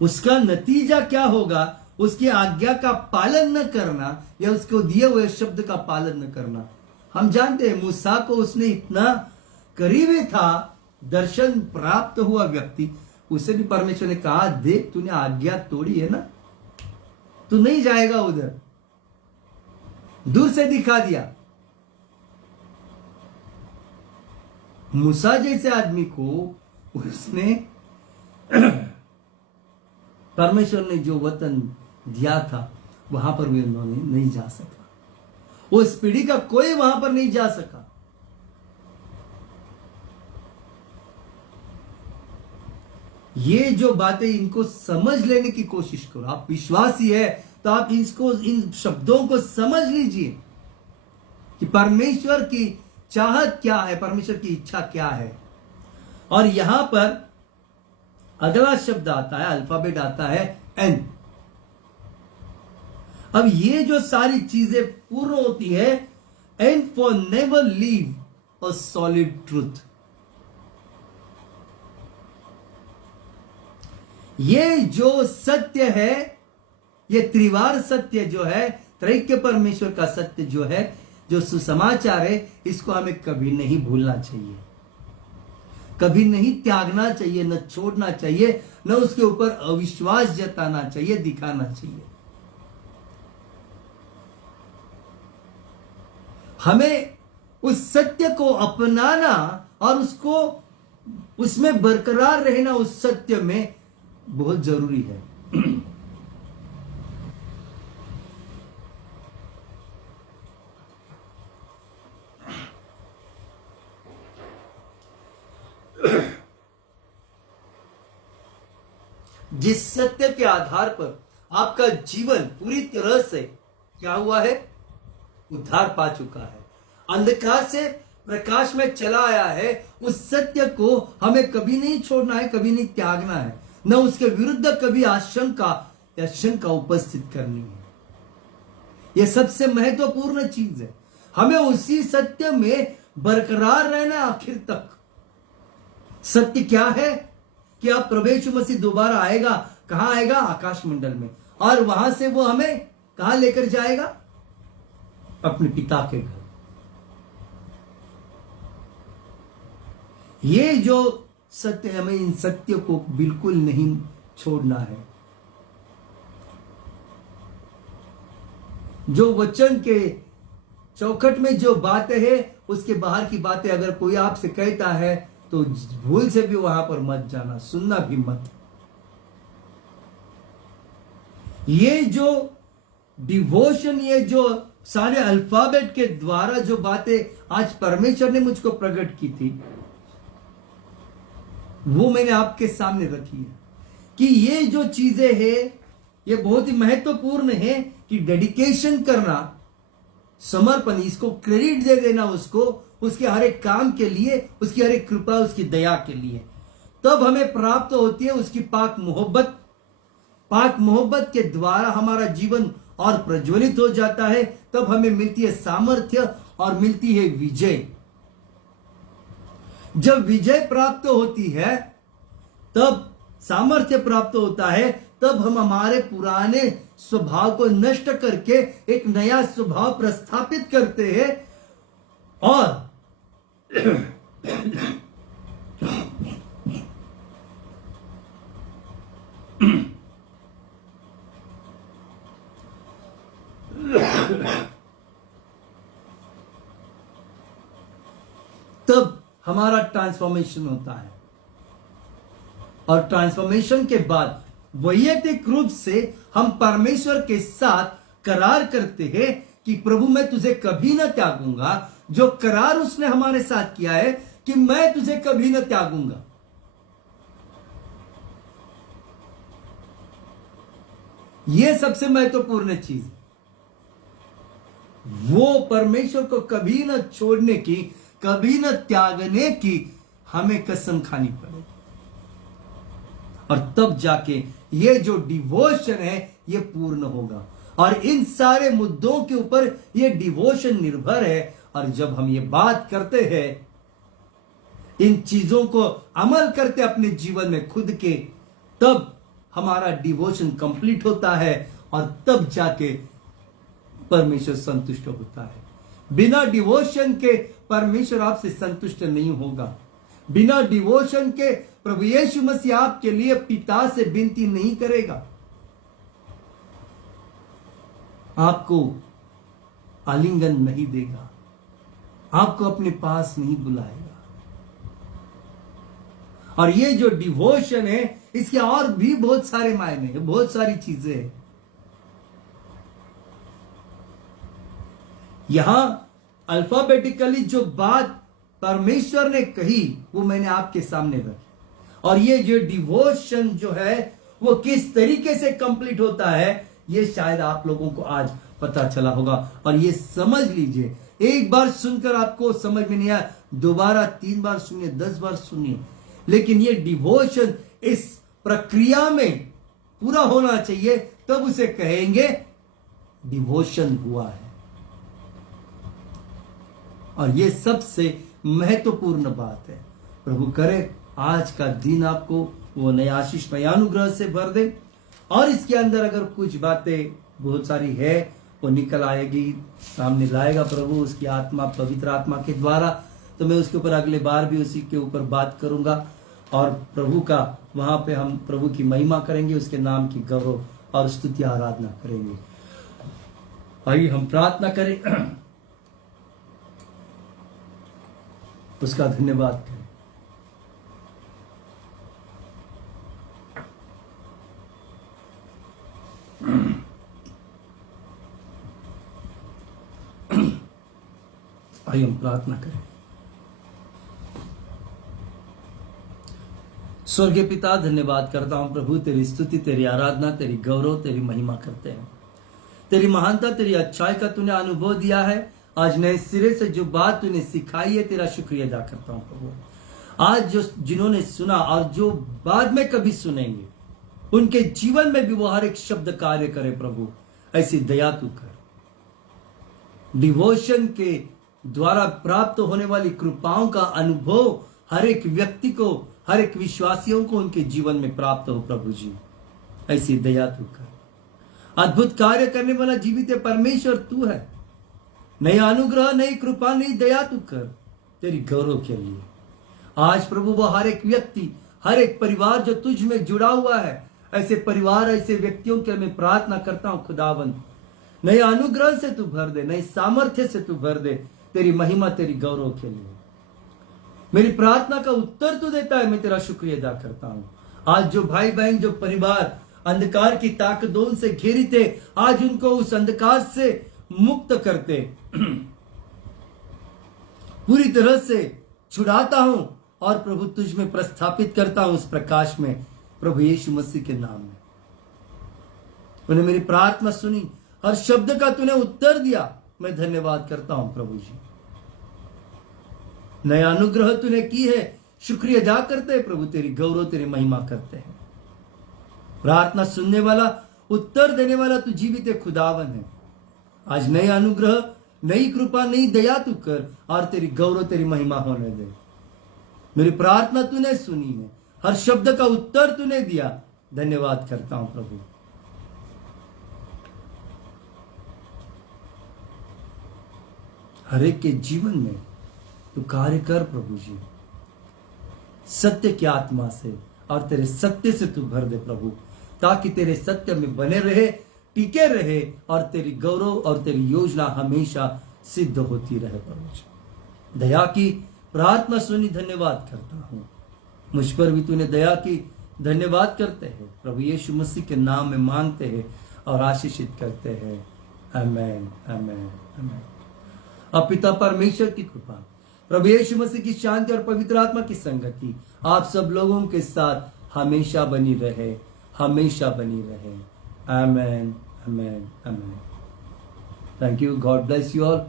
उसका नतीजा क्या होगा? उसकी आज्ञा का पालन न करना या उसको दिए हुए शब्द का पालन न करना। हम जानते हैं मूसा को उसने इतना करीबी था, दर्शन प्राप्त हुआ व्यक्ति, उसे भी परमेश्वर ने कहा, देख तूने आज्ञा तोड़ी है ना, तू नहीं जाएगा उधर। दूर से दिखा दिया। मूसा जैसे आदमी को उसने परमेश्वर ने जो वतन दिया था वहां पर भी उन्होंने नहीं जा सका। उस पीढ़ी का कोई वहां पर नहीं जा सका। ये जो बातें, इनको समझ लेने की कोशिश करो। आप विश्वासी है तो आप इसको, इन शब्दों को समझ लीजिए कि परमेश्वर की चाहत क्या है, परमेश्वर की इच्छा क्या है। और यहां पर अगला शब्द आता है, अल्फाबेट आता है एन। अब ये जो सारी चीजें पूर्ण होती है, and for never leave a solid truth. ये जो सत्य है, ये त्रिवार सत्य जो है, त्रैक्य परमेश्वर का सत्य जो है, जो सुसमाचार है, इसको हमें कभी नहीं भूलना चाहिए, कभी नहीं त्यागना चाहिए, न छोड़ना चाहिए, न उसके ऊपर अविश्वास जताना चाहिए, दिखाना चाहिए। हमें उस सत्य को अपनाना और उसको, उसमें बरकरार रहना, उस सत्य में बहुत जरूरी है। जिस सत्य के आधार पर आपका जीवन पूरी तरह से क्या हुआ है, उद्धार पा चुका है, अंधकार से प्रकाश में चला आया है, उस सत्य को हमें कभी नहीं छोड़ना है, कभी नहीं त्यागना है, न उसके विरुद्ध कभी आशंका या शंका उपस्थित करनी है। यह सबसे महत्वपूर्ण चीज है। हमें उसी सत्य में बरकरार रहना आखिर तक। सत्य क्या है कि अब प्रभु यीशु मसीह दोबारा आएगा। कहां आएगा? आकाश मंडल में। और वहां से वो हमें कहां लेकर जाएगा? अपने पिता के घर। ये जो सत्य, हमें इन सत्य को बिल्कुल नहीं छोड़ना है। जो वचन के चौखट में जो बातें है, उसके बाहर की बातें अगर कोई आपसे कहता है तो भूल से भी वहां पर मत जाना, सुनना भी मत। ये जो डिवोशन, ये जो सारे अल्फाबेट के द्वारा जो बातें आज परमेश्वर ने मुझको प्रकट की थी, वो मैंने आपके सामने रखी है कि ये जो चीजें हैं, ये बहुत ही महत्वपूर्ण है कि डेडिकेशन करना, समर्पण, इसको क्रेडिट दे देना उसको, उसके हर एक काम के लिए, उसकी हर एक कृपा, उसकी दया के लिए। तब हमें प्राप्त होती है उसकी पाक मोहब्बत। पाक मोहब्बत के द्वारा हमारा जीवन और प्रज्वलित हो जाता है। तब हमें मिलती है सामर्थ्य और मिलती है विजय। जब विजय प्राप्त होती है, तब सामर्थ्य प्राप्त होता है, तब हम हमारे पुराने स्वभाव को नष्ट करके एक नया स्वभाव प्रस्थापित करते हैं। और तब हमारा ट्रांसफॉर्मेशन होता है। और ट्रांसफॉर्मेशन के बाद वैयक्तिक रूप से हम परमेश्वर के साथ करार करते हैं कि प्रभु मैं तुझे कभी न त्यागूंगा, जो करार उसने हमारे साथ किया है कि मैं तुझे कभी न त्यागूंगा। यह सबसे महत्वपूर्ण चीज, वो परमेश्वर को कभी न छोड़ने की, कभी न त्यागने की हमें कसम खानी पड़ेगी। और तब जाके ये जो डिवोशन है ये पूर्ण होगा। और इन सारे मुद्दों के ऊपर ये डिवोशन निर्भर है। और जब हम ये बात करते हैं, इन चीजों को अमल करते अपने जीवन में खुद के, तब हमारा डिवोशन कंप्लीट होता है और तब जाके परमेश्वर संतुष्ट होता है। बिना डिवोशन के परमेश्वर आपसे संतुष्ट नहीं होगा। बिना डिवोशन के प्रभु यीशु मसीह आपके लिए पिता से विनती नहीं करेगा, आपको आलिंगन नहीं देगा, आपको अपने पास नहीं बुलाएगा। और ये जो डिवोशन है, इसके और भी बहुत सारे मायने हैं, बहुत सारी चीजें हैं। यहां अल्फाबेटिकली जो बात परमेश्वर ने कही वो मैंने आपके सामने रखी। और ये जो डिवोशन जो है वो किस तरीके से कंप्लीट होता है, ये शायद आप लोगों को आज पता चला होगा। और ये समझ लीजिए, एक बार सुनकर आपको समझ में नहीं आया, दोबारा 3 बार सुनिए, 10 बार सुनिए, लेकिन ये डिवोशन इस प्रक्रिया में पूरा होना चाहिए, तब उसे कहेंगे डिवोशन हुआ है। और ये सबसे महत्वपूर्ण बात है। प्रभु करे आज का दिन आपको वो नया आशीष, नया अनुग्रह से भर दे। और इसके अंदर अगर कुछ बातें बहुत सारी है वो निकल आएगी, सामने लाएगा प्रभु उसकी आत्मा, पवित्र आत्मा के द्वारा। तो मैं उसके ऊपर अगले बार भी उसी के ऊपर बात करूंगा। और प्रभु का वहां पे हम प्रभु की महिमा करेंगे, उसके नाम की गौरव और स्तुति आराधना करेंगे। आइए हम प्रार्थना करें, उसका धन्यवाद करें। आइए हम प्रार्थना करें। स्वर्गीय पिता, धन्यवाद करता हूं प्रभु, तेरी स्तुति, तेरी आराधना, तेरी गौरव, तेरी महिमा करते हैं। तेरी महानता, तेरी अच्छाई का तूने अनुभव दिया है। आज नए सिरे से जो बात तूने सिखाई है, तेरा शुक्रिया अदा करता हूं प्रभु। आज जो जिन्होंने सुना और जो बाद में कभी सुनेंगे, उनके जीवन में भी वो हर एक शब्द कार्य करे प्रभु, ऐसी दया तू कर। डिवोशन के द्वारा प्राप्त होने वाली कृपाओं का अनुभव हर एक व्यक्ति को, हर एक विश्वासियों को उनके जीवन में प्राप्त हो प्रभु जी, ऐसी दया तू कर। अद्भुत कार्य करने वाला जीवित परमेश्वर तू है। नया अनुग्रह, नई कृपा, नई दया तू कर तेरी गौरव के लिए। आज प्रभु वो हर एक व्यक्ति, हर एक परिवार जो तुझ में जुड़ा हुआ है, ऐसे परिवार, ऐसे व्यक्तियों के मैं प्रार्थना करता हूं खुदावंद, नए अनुग्रह से तू भर दे, नए सामर्थ्य से तू भर दे, तेरी महिमा, तेरी गौरव के लिए। मेरी प्रार्थना का उत्तर तू देता है, मैं तेरा शुक्रिया अदा करता हूं। आज जो भाई बहन, जो परिवार अंधकार की ताकतों से घिरे थे, आज उनको उस अंधकार से मुक्त करते पूरी तरह से छुड़ाता हूं और प्रभु तुझ में प्रस्थापित करता हूं उस प्रकाश में, प्रभु यीशु मसीह के नाम में। तूने मेरी प्रार्थना सुनी, हर शब्द का तूने उत्तर दिया, मैं धन्यवाद करता हूं प्रभु जी। नया अनुग्रह तूने की है, शुक्रिया अदा करते हैं प्रभु, तेरी गौरव, तेरी महिमा करते हैं। प्रार्थना सुनने वाला, उत्तर देने वाला तू जीवित खुदावन है। आज नया अनुग्रह, नई कृपा, नई दया तू कर और तेरी गौरव, तेरी महिमा होने दे। मेरी प्रार्थना तूने सुनी है, हर शब्द का उत्तर तूने दिया, धन्यवाद करता हूं प्रभु। हर एक के जीवन में तू कार्य कर प्रभु जी, सत्य की आत्मा से और तेरे सत्य से तू भर दे प्रभु, ताकि तेरे सत्य में बने रहे, टिके रहे और तेरी गौरव और तेरी योजना हमेशा सिद्ध होती रहे प्रभु जी। दया की प्रार्थना सुनी, धन्यवाद करता हूं। मुझ पर भी तूने दया की, धन्यवाद करते हैं प्रभु यीशु मसीह के नाम में मांगते हैं और आशीषित करते हैं, आमेन, आमेन, आमेन। अब पिता परमेश्वर की कृपा, प्रभु यीशु मसीह की शांति और पवित्र आत्मा की संगति आप सब लोगों के साथ हमेशा बनी रहे, हमेशा बनी रहे। Amen, amen, amen. Thank you, God bless you all.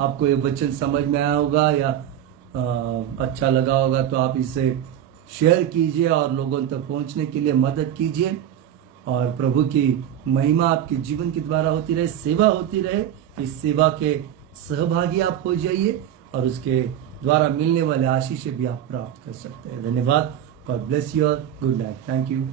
आपको ये वचन समझ में आया होगा या अच्छा लगा होगा तो आप इसे शेयर कीजिए और लोगों तक पहुंचने के लिए मदद कीजिए, और प्रभु की महिमा आपके जीवन के द्वारा होती रहे, सेवा होती रहे। इस सेवा के सहभागी आप हो जाइए और उसके द्वारा मिलने वाले आशीष भी आप प्राप्त कर सकते हैं। धन्यवाद। God bless you all. Good night. Thank you.